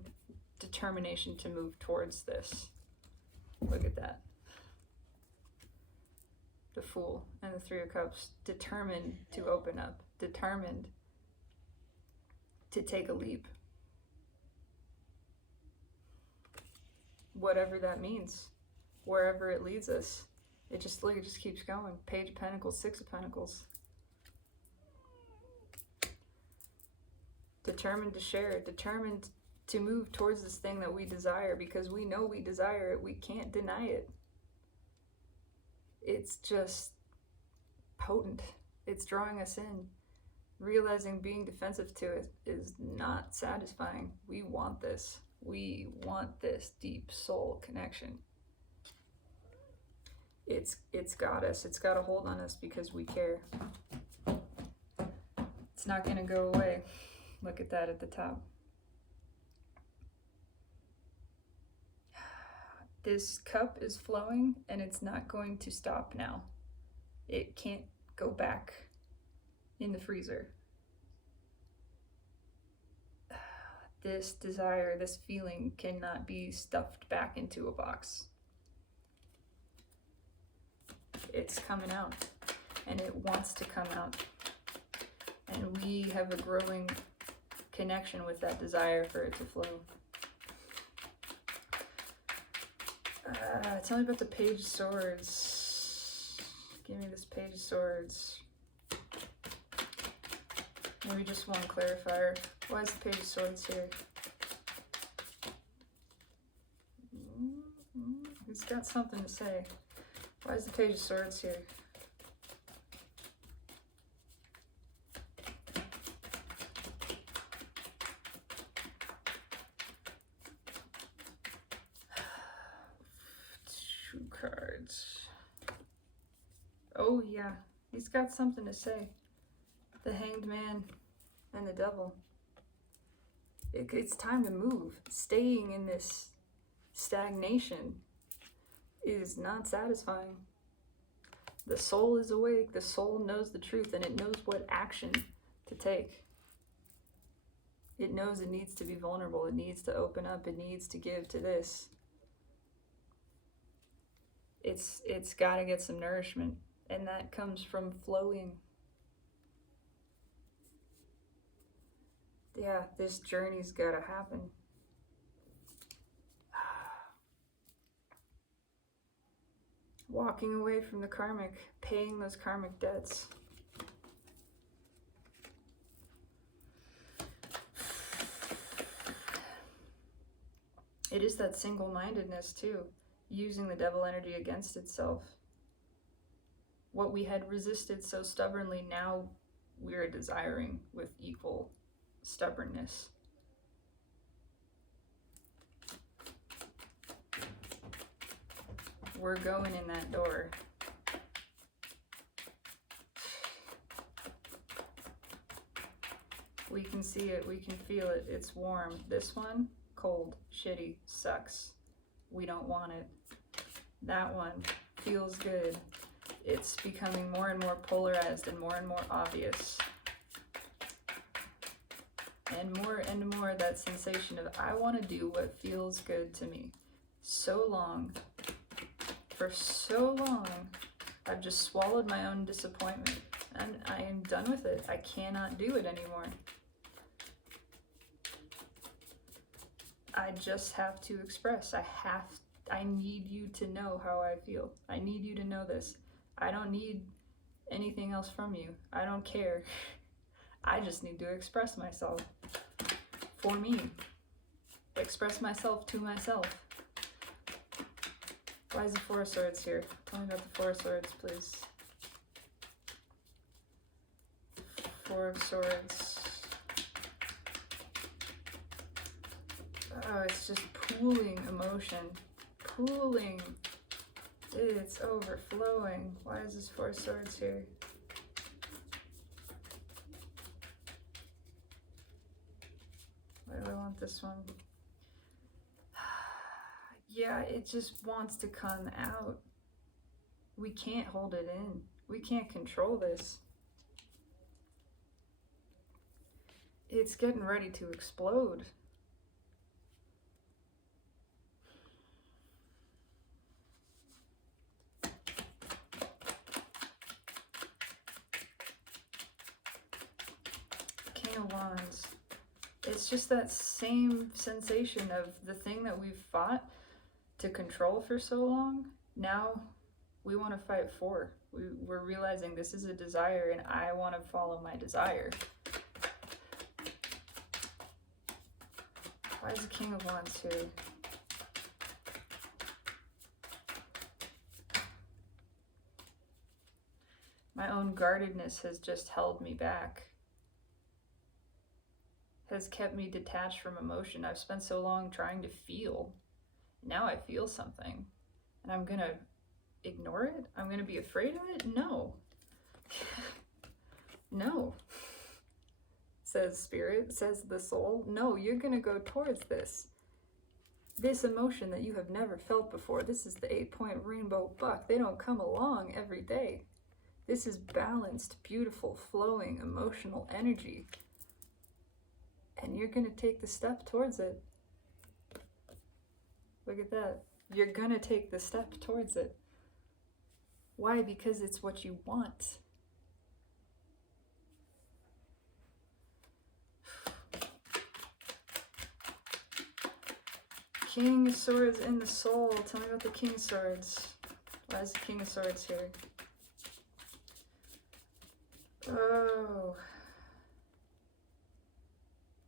determination to move towards this. Look at that. The Fool and the Three of Cups, determined to open up, determined to take a leap. Whatever that means, wherever it leads us. It just keeps going. Page of Pentacles, Six of Pentacles. Determined to share, determined to move towards this thing that we desire, because we know we desire it. We can't deny it. It's just potent. It's drawing us in. Realizing being defensive to it is not satisfying. We want this. We want this deep soul connection. It's got us. It's got a hold on us because we care. It's not going to go away. Look at that at the top. This cup is flowing and it's not going to stop now. It can't go back in the freezer. This desire, this feeling cannot be stuffed back into a box. It's coming out, and it wants to come out. And we have a growing connection with that desire for it to flow. Tell me about the Page of Swords. Give me this Page of Swords. Maybe just one clarifier. Why is the Page of Swords here? He's got something to say. Why is the Page of Swords here? Two cards. Oh yeah, he's got something to say. The Hanged Man and the Devil. It's time to move. Staying in this stagnation is not satisfying. The soul is awake. The soul knows the truth, and it knows what action to take. It knows it needs to be vulnerable. It needs to open up. It needs to give to this. It's got to get some nourishment, and that comes from flowing. Yeah, this journey's got to happen. Walking away from the karmic, paying those karmic debts. It is that single-mindedness too, using the devil energy against itself. What we had resisted so stubbornly, now we're desiring with equal stubbornness. We're going in that door. We can see it, we can feel it, it's warm. This one, cold, shitty, sucks. We don't want it. That one feels good. It's becoming more and more polarized and more obvious. And more that sensation of, I want to do what feels good to me. So long, for so long, I've just swallowed my own disappointment, and I am done with it. I cannot do it anymore. I just have to express. I need you to know how I feel. I need you to know this. I don't need anything else from you. I don't care. I just need to express myself. For me. Express myself to myself. Why is the Four of Swords here? Tell me about the Four of Swords, please. Four of Swords. Oh, it's just pooling emotion. Pooling. It's overflowing. Why is this Four of Swords here? Why do I want this one? Yeah, it just wants to come out. We can't hold it in. We can't control this. It's getting ready to explode. King of Wands. It's just that same sensation of the thing that we've fought to control for so long. Now we want to fight for. We're realizing this is a desire, and I want to follow my desire. Why is the King of Wands here? My own guardedness has just held me back. Has kept me detached from emotion. I've spent so long trying to feel. Now I feel something, and I'm gonna ignore it? I'm gonna be afraid of it? No. No. Says Spirit, says the soul. No, you're gonna go towards this. This emotion that you have never felt before. This is the 8-point rainbow buck. They don't come along every day. This is balanced, beautiful, flowing, emotional energy. And you're going to take the step towards it. Look at that. You're going to take the step towards it. Why? Because it's what you want. King of Swords in the soul. Tell me about the King of Swords. Why is the King of Swords here? Oh.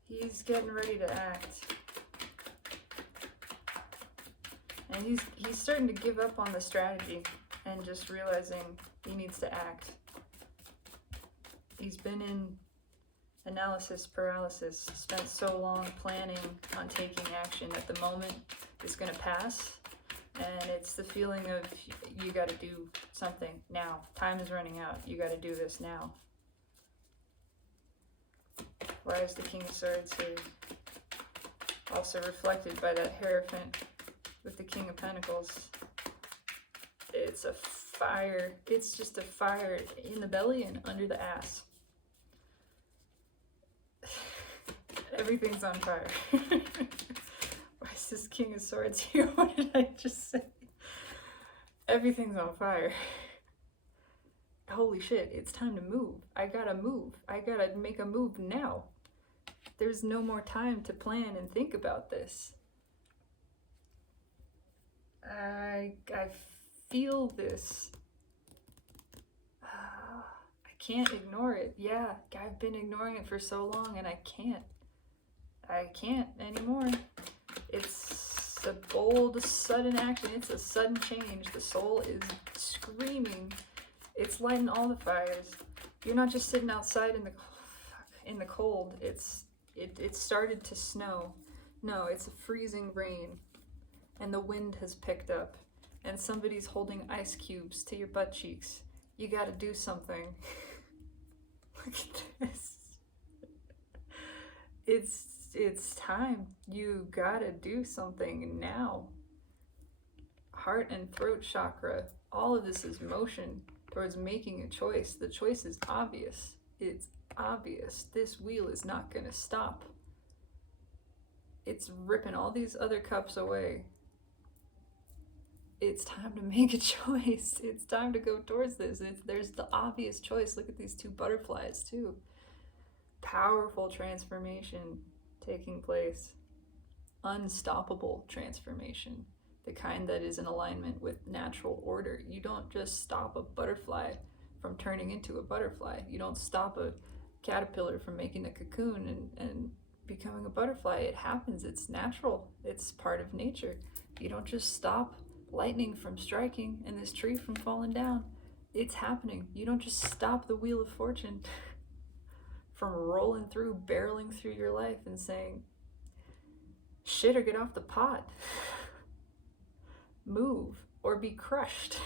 He's getting ready to act. And he's starting to give up on the strategy and just realizing he needs to act. He's been in analysis paralysis, spent so long planning on taking action that the moment is going to pass, and it's the feeling of you got to do something now. Time is running out. You got to do this now. Why is the King of Swords here? Also reflected by that Hierophant with the King of Pentacles. It's a fire. It's just a fire in the belly and under the ass. Everything's on fire. Why is this King of Swords here? What did I just say? Everything's on fire. Holy shit, it's time to move. I gotta move. I gotta make a move now. There's no more time to plan and think about this. I feel this. I can't ignore it. Yeah, I've been ignoring it for so long and I can't anymore. It's a bold, sudden action. It's a sudden change. The soul is screaming. It's lighting all the fires. You're not just sitting outside in the cold. It started to snow. No, it's a freezing rain. And the wind has picked up. And somebody's holding ice cubes to your butt cheeks. You gotta do something. Look at this. It's time. You gotta do something now. Heart and throat chakra. All of this is motion towards making a choice. The choice is obvious. It's obvious. This wheel is not gonna stop. It's ripping all these other cups away. It's time to make a choice. It's time to go towards this. There's the obvious choice. Look at these two butterflies too. Powerful transformation taking place. Unstoppable transformation. The kind that is in alignment with natural order. You don't just stop a butterfly from turning into a butterfly. You don't stop a caterpillar from making a cocoon and becoming a butterfly. It happens. It's natural. It's part of nature. You don't just stop lightning from striking and this tree from falling down. It's happening. You don't just stop the wheel of fortune from rolling through, barreling through your life and saying, shit or get off the pot. Move or be crushed.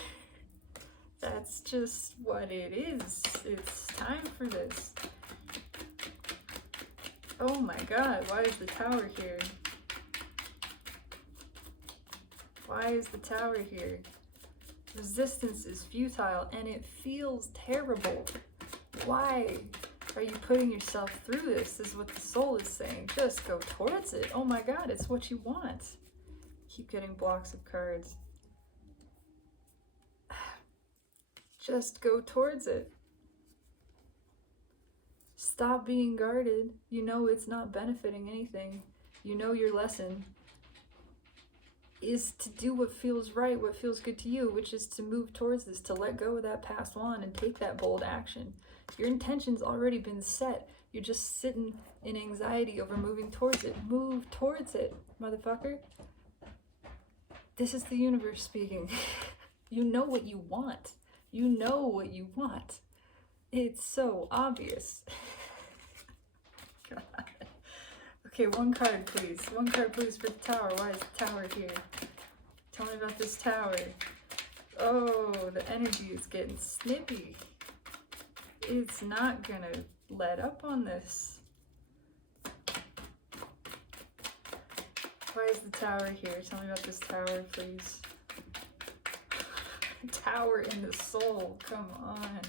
That's just what it is. It's time for this. Oh my God, why is the Tower here? Why is the Tower here? Resistance is futile and it feels terrible. Why are you putting yourself through this? This is what the soul is saying. Just go towards it. Oh my God, it's what you want. Keep getting blocks of cards. Just go towards it. Stop being guarded. You know it's not benefiting anything. You know your lesson is to do what feels right, what feels good to you, which is to move towards this, to let go of that past one and take that bold action. Your intention's already been set. You're just sitting in anxiety over moving towards it. Move towards it, motherfucker. This is the universe speaking. You know what you want. You know what you want. It's so obvious. God. Okay, one card please. One card please for the Tower. Why is the Tower here? Tell me about this Tower. Oh, the energy is getting snippy. It's not gonna let up on this. Why is the Tower here? Tell me about this Tower, please. Tower in the soul. Come on.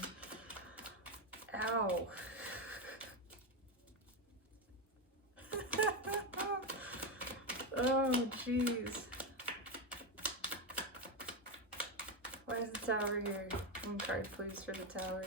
Oh, jeez. Why is the Tower here? One card, please, for the Tower.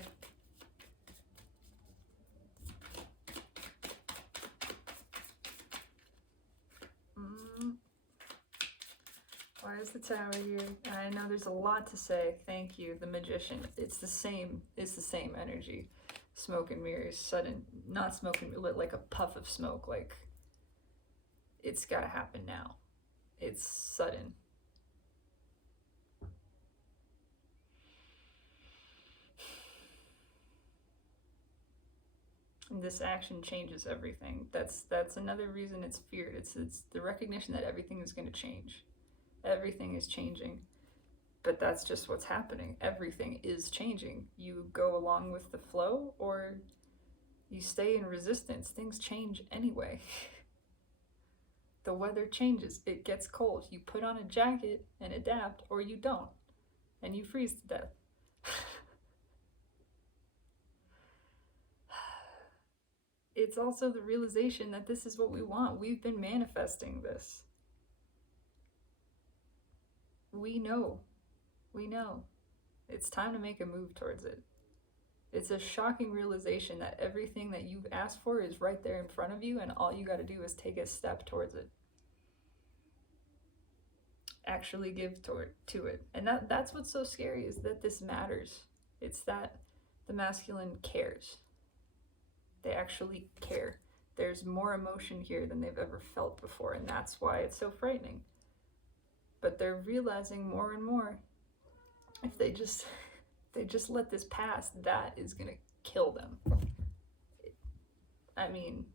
Why is the Tower here? I know there's a lot to say. Thank you, the Magician. It's the same energy. Smoke and mirrors, sudden, not smoke and like a puff of smoke, like it's gotta happen now. It's sudden. And this action changes everything. That's another reason it's feared. It's the recognition that everything is going to change. Everything is changing. But that's just what's happening. Everything is changing. You go along with the flow or you stay in resistance. Things change anyway. The weather changes. It gets cold. You put on a jacket and adapt, or you don't, and you freeze to death. It's also the realization that this is what we want. We've been manifesting this. We know. We know. It's time to make a move towards it. It's a shocking realization that everything that you've asked for is right there in front of you, and all you got to do is take a step towards it. Actually give to it. And that's what's so scary, is that this matters. It's that the masculine cares. They actually care. There's more emotion here than they've ever felt before, and that's why it's so frightening. But they're realizing more and more, if they just let this pass, that is gonna kill them. I mean,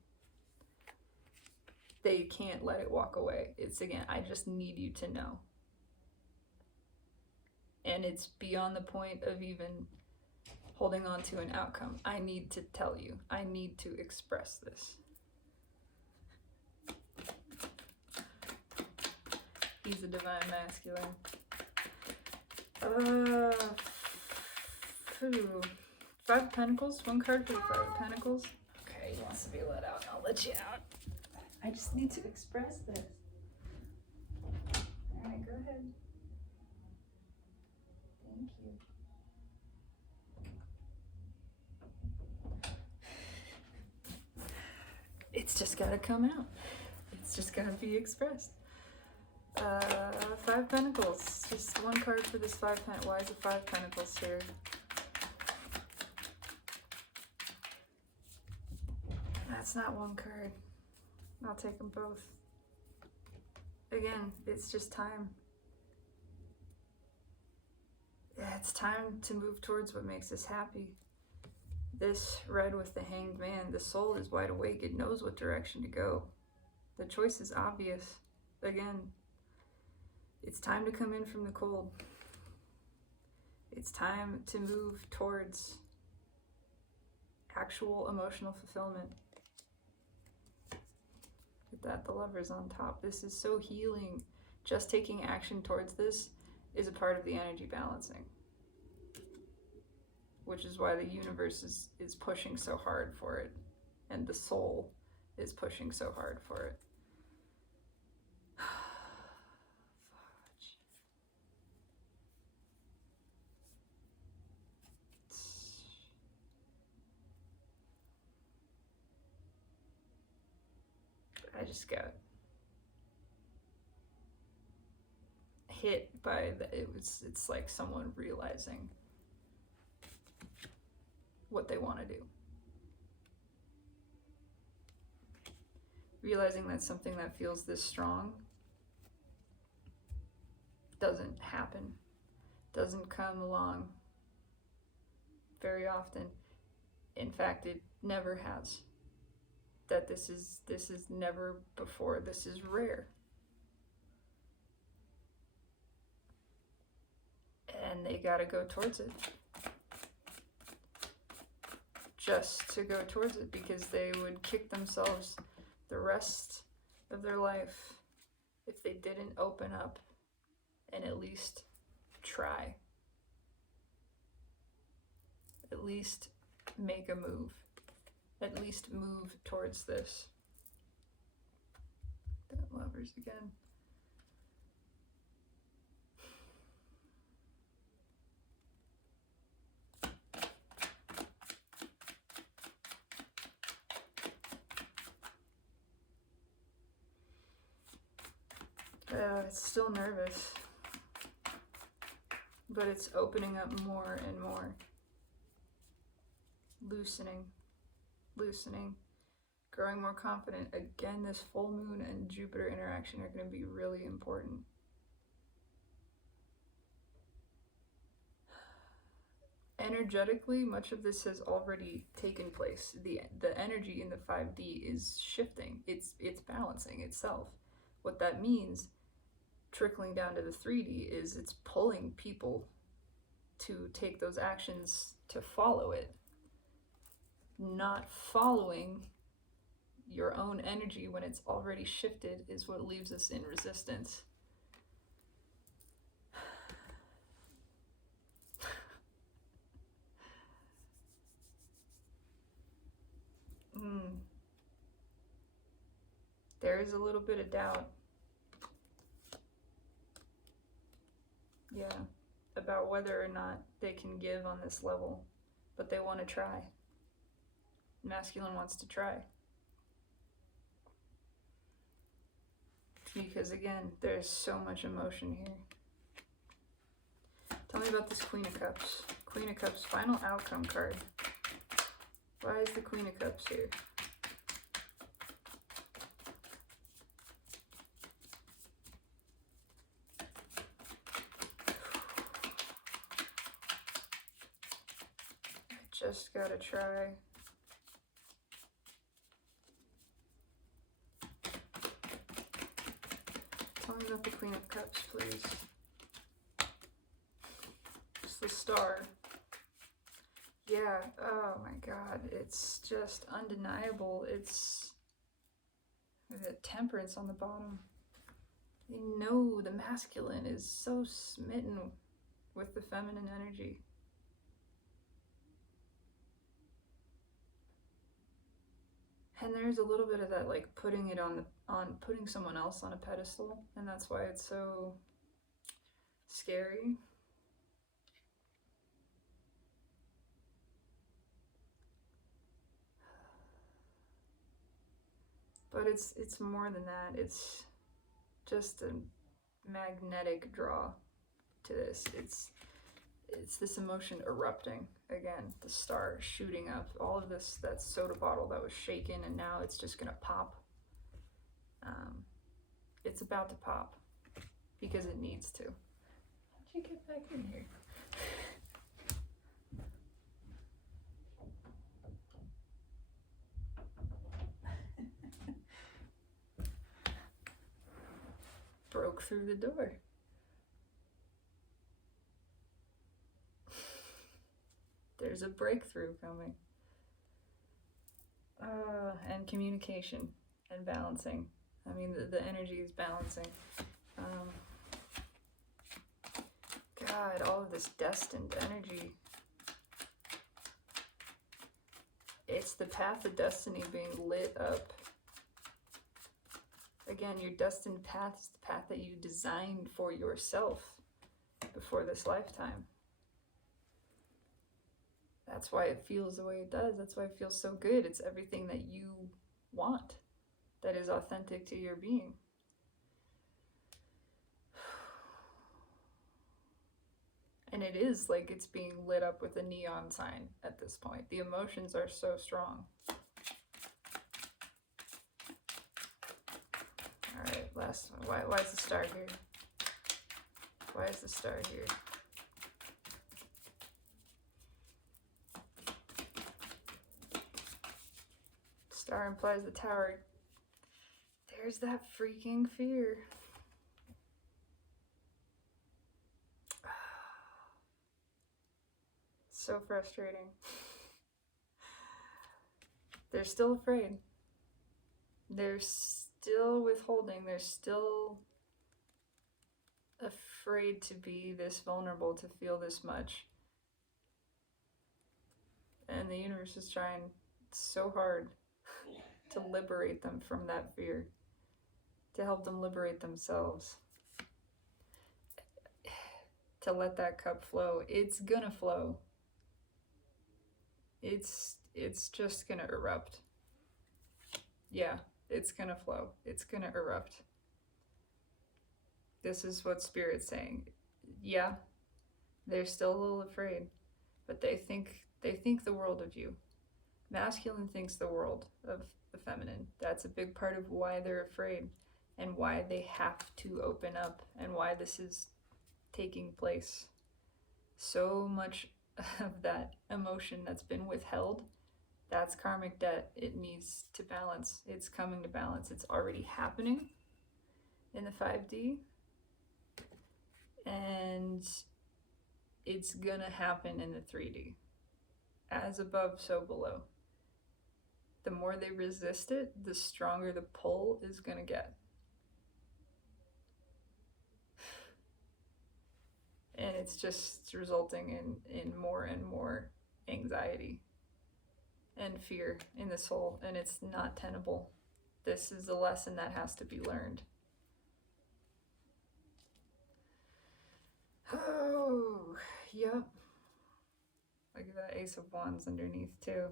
they can't let it walk away. It's, again, I just need you to know. And it's beyond the point of even holding on to an outcome. I need to tell you. I need to express this. He's a divine masculine. Five of Pentacles. One card for the Five of Pentacles. Okay, he wants to be let out. I'll let you out. I just need to express this. Alright, go ahead. Thank you. It's just gotta come out. It's just gotta be expressed. Five Pentacles. Just one card for this Five Pentacles. Why is the Five Pentacles here? That's not one card. I'll take them both. Again, it's just time. It's time to move towards what makes us happy. This red with the Hanged Man, the soul is wide awake. It knows what direction to go. The choice is obvious. Again, it's time to come in from the cold. It's time to move towards actual emotional fulfillment. With that, the Lover's on top. This is so healing. Just taking action towards this is a part of the energy balancing, which is why the universe is pushing so hard for it, and the soul is pushing so hard for it. I just got hit by it's like someone realizing what they want to do. Realizing that something that feels this strong doesn't happen, doesn't come along very often. In fact, it never has. That this is never before. This is rare. And they gotta go towards it. Just to go towards it, because they would kick themselves the rest of their life if they didn't open up and at least try. At least make a move. At least move towards this. Lovers again. It's still nervous, but it's opening up more and more. Loosening, growing more confident. Again, this full moon and Jupiter interaction are going to be really important. Energetically, much of this has already taken place. The energy in the 5D is shifting. It's balancing itself. What that means, trickling down to the 3D, is it's pulling people to take those actions to follow it. Not following your own energy when it's already shifted is what leaves us in resistance. There is a little bit of doubt. Yeah, about whether or not they can give on this level, but they want to try. Masculine wants to try. Because again, there's so much emotion here. Tell me about this Queen of Cups. Queen of Cups, final outcome card. Why is the Queen of Cups here? I just gotta try. Tell me about the Queen of Cups, please. It's the Star. Yeah, oh my god, it's just undeniable. It's the Temperance on the bottom. You know the masculine is so smitten with the feminine energy. And there's a little bit of that, like putting it on putting someone else on a pedestal, and that's why it's so scary. But it's more than that. It's just a magnetic draw to this. It's this emotion erupting again. The Star shooting up. All of this, that soda bottle that was shaken, and now it's just gonna pop. It's about to pop because it needs to. How'd you get back in here? Broke through the door. There's a breakthrough coming. And communication and balancing. I mean, the energy is balancing. God, all of this destined energy. It's the path of destiny being lit up. Again, your destined path is the path that you designed for yourself before this lifetime. That's why it feels the way it does. That's why it feels so good. It's everything that you want, that is authentic to your being. And it is like it's being lit up with a neon sign at this point. The emotions are so strong. Alright, last one. Why is the Star here? Why is the Star here? Star implies the Tower. There's that freaking fear. So frustrating. They're still afraid. They're still withholding. They're still afraid to be this vulnerable, to feel this much. And the universe is trying so hard to liberate them from that fear, to help them liberate themselves, to let that cup flow. It's gonna flow. It's just gonna erupt. Yeah, it's gonna flow. It's gonna erupt. This is what Spirit's saying. Yeah, they're still a little afraid, but they think the world of you. Masculine thinks the world of the feminine. That's a big part of why they're afraid and why they have to open up and why this is taking place. So much of that emotion that's been withheld, that's karmic debt. It needs to balance. It's coming to balance. It's already happening in the 5D, and it's gonna happen in the 3D. As above, so below. The more they resist it, the stronger the pull is gonna get. And it's just resulting in more and more anxiety and fear in the soul, and it's not tenable. This is a lesson that has to be learned. Oh, yep. Look at that Ace of Wands underneath too.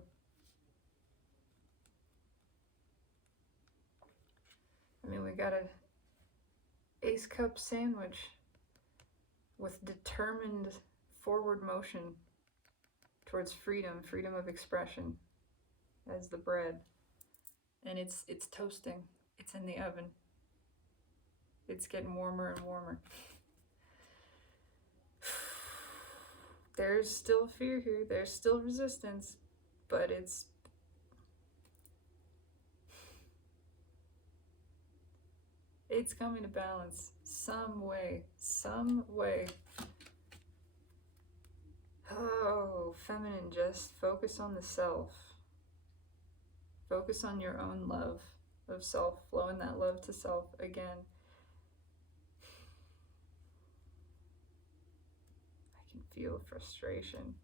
I mean, we got a Ace Cup sandwich with determined forward motion towards freedom of expression as the bread. And it's toasting. It's in the oven. It's getting warmer and warmer. There's still fear here. There's still resistance, but it's coming to balance some way. Oh, feminine, just focus on the self. Focus on your own love of self, flowing that love to self again. I can feel frustration.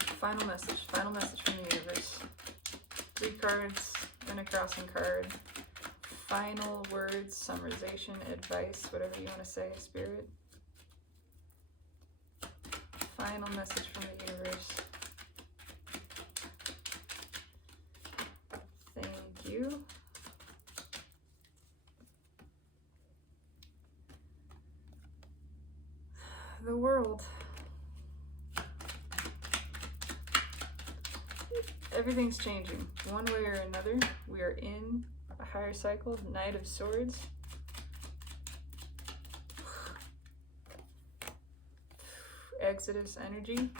Final message from the universe. 3 cards and a crossing card. Final words, summarization, advice, whatever you want to say, Spirit. Final message from the universe. Thank you. The world. Everything's changing, one way or another. We are in a higher cycle, Knight of Swords. Exodus energy.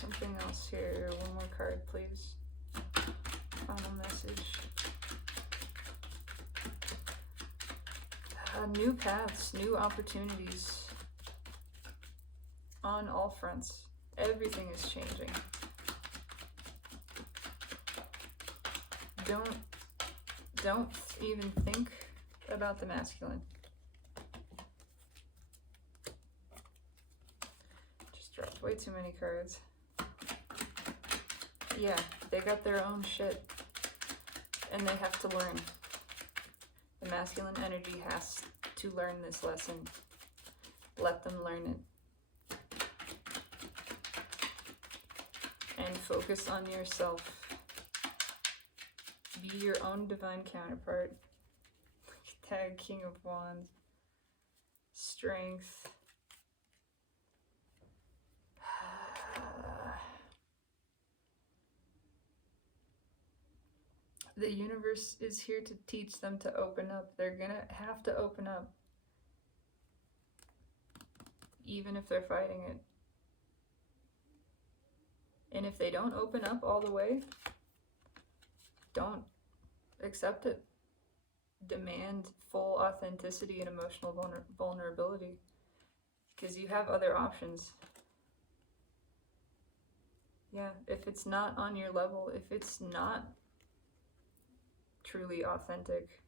Something else here. One more card, please. Final message. New paths, new opportunities on all fronts. Everything is changing. Don't even think about the masculine. Just dropped way too many cards. Yeah, they got their own shit, and they have to learn. The masculine energy has to learn this lesson. Let them learn it. And focus on yourself. Be your own divine counterpart. Tag King of Wands. Strength. The universe is here to teach them to open up. They're gonna have to open up. Even if they're fighting it. And if they don't open up all the way, don't accept it. Demand full authenticity and emotional vulnerability. Because you have other options. Yeah, if it's not on your level, if it's not truly authentic,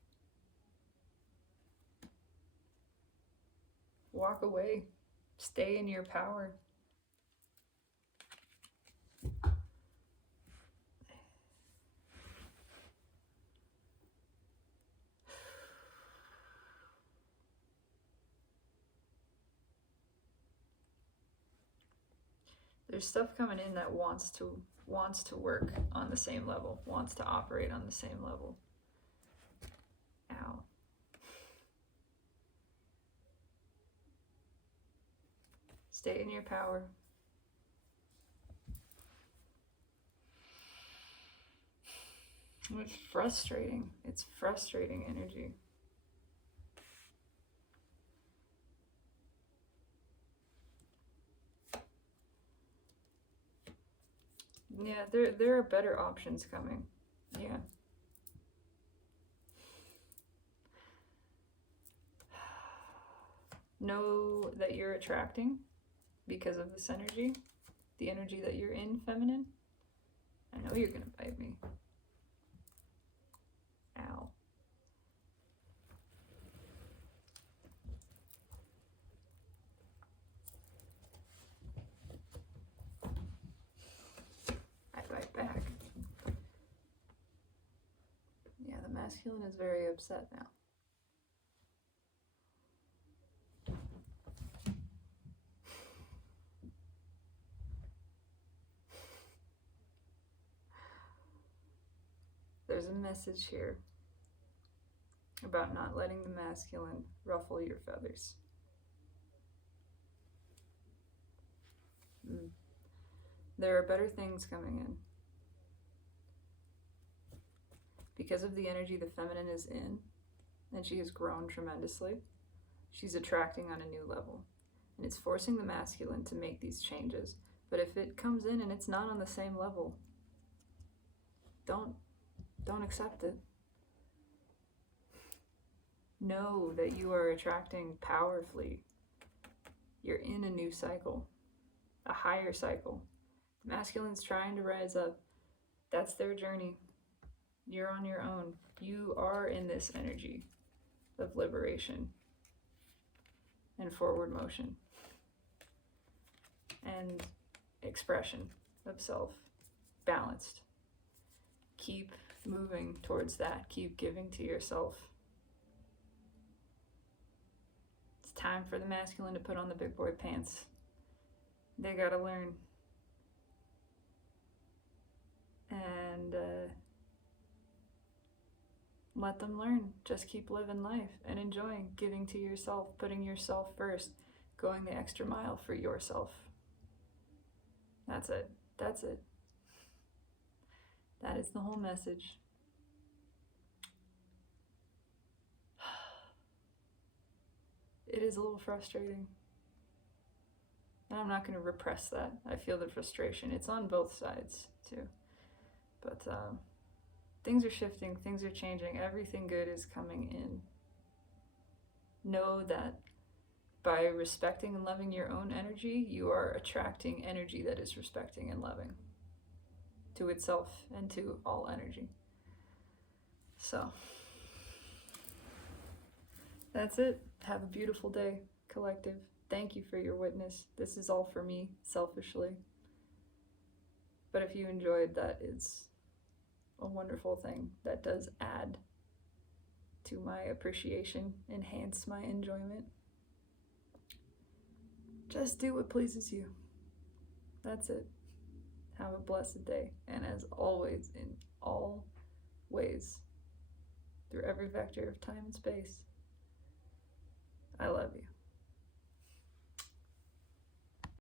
walk away. Stay in your power. There's stuff coming in that wants to work on the same level, wants to operate on the same level. Ow. Stay in your power. It's frustrating. It's frustrating energy. Yeah, there are better options coming. Yeah. Know that you're attracting because of this energy, the energy that you're in, feminine. I know you're gonna bite me. Ow. I bite back. Yeah, the masculine is very upset now. There's a message here about not letting the masculine ruffle your feathers. There are better things coming in. Because of the energy the feminine is in, and she has grown tremendously, she's attracting on a new level. And it's forcing the masculine to make these changes. But if it comes in and it's not on the same level, don't accept it. Know that you are attracting powerfully. You're in a new cycle, a higher cycle. The masculine's trying to rise up. That's their journey. You're on your own. You are in this energy of liberation and forward motion and expression of self, balanced. Keep moving towards that. Keep giving to yourself. It's time for the masculine to put on the big boy pants. They gotta learn. And let them learn. Just keep living life and enjoying, giving to yourself, putting yourself first, going the extra mile for yourself. That's it. That's it. That is the whole message. It is a little frustrating. And I'm not going to repress that. I feel the frustration. It's on both sides, too. But things are shifting. Things are changing. Everything good is coming in. Know that by respecting and loving your own energy, you are attracting energy that is respecting and loving to itself and to all energy. So, that's it. Have a beautiful day, collective. Thank you for your witness. This is all for me, selfishly. But if you enjoyed, that is a wonderful thing. That does add to my appreciation, enhance my enjoyment. Just do what pleases you. That's it. Have a blessed day. And as always, in all ways, through every vector of time and space, I love you.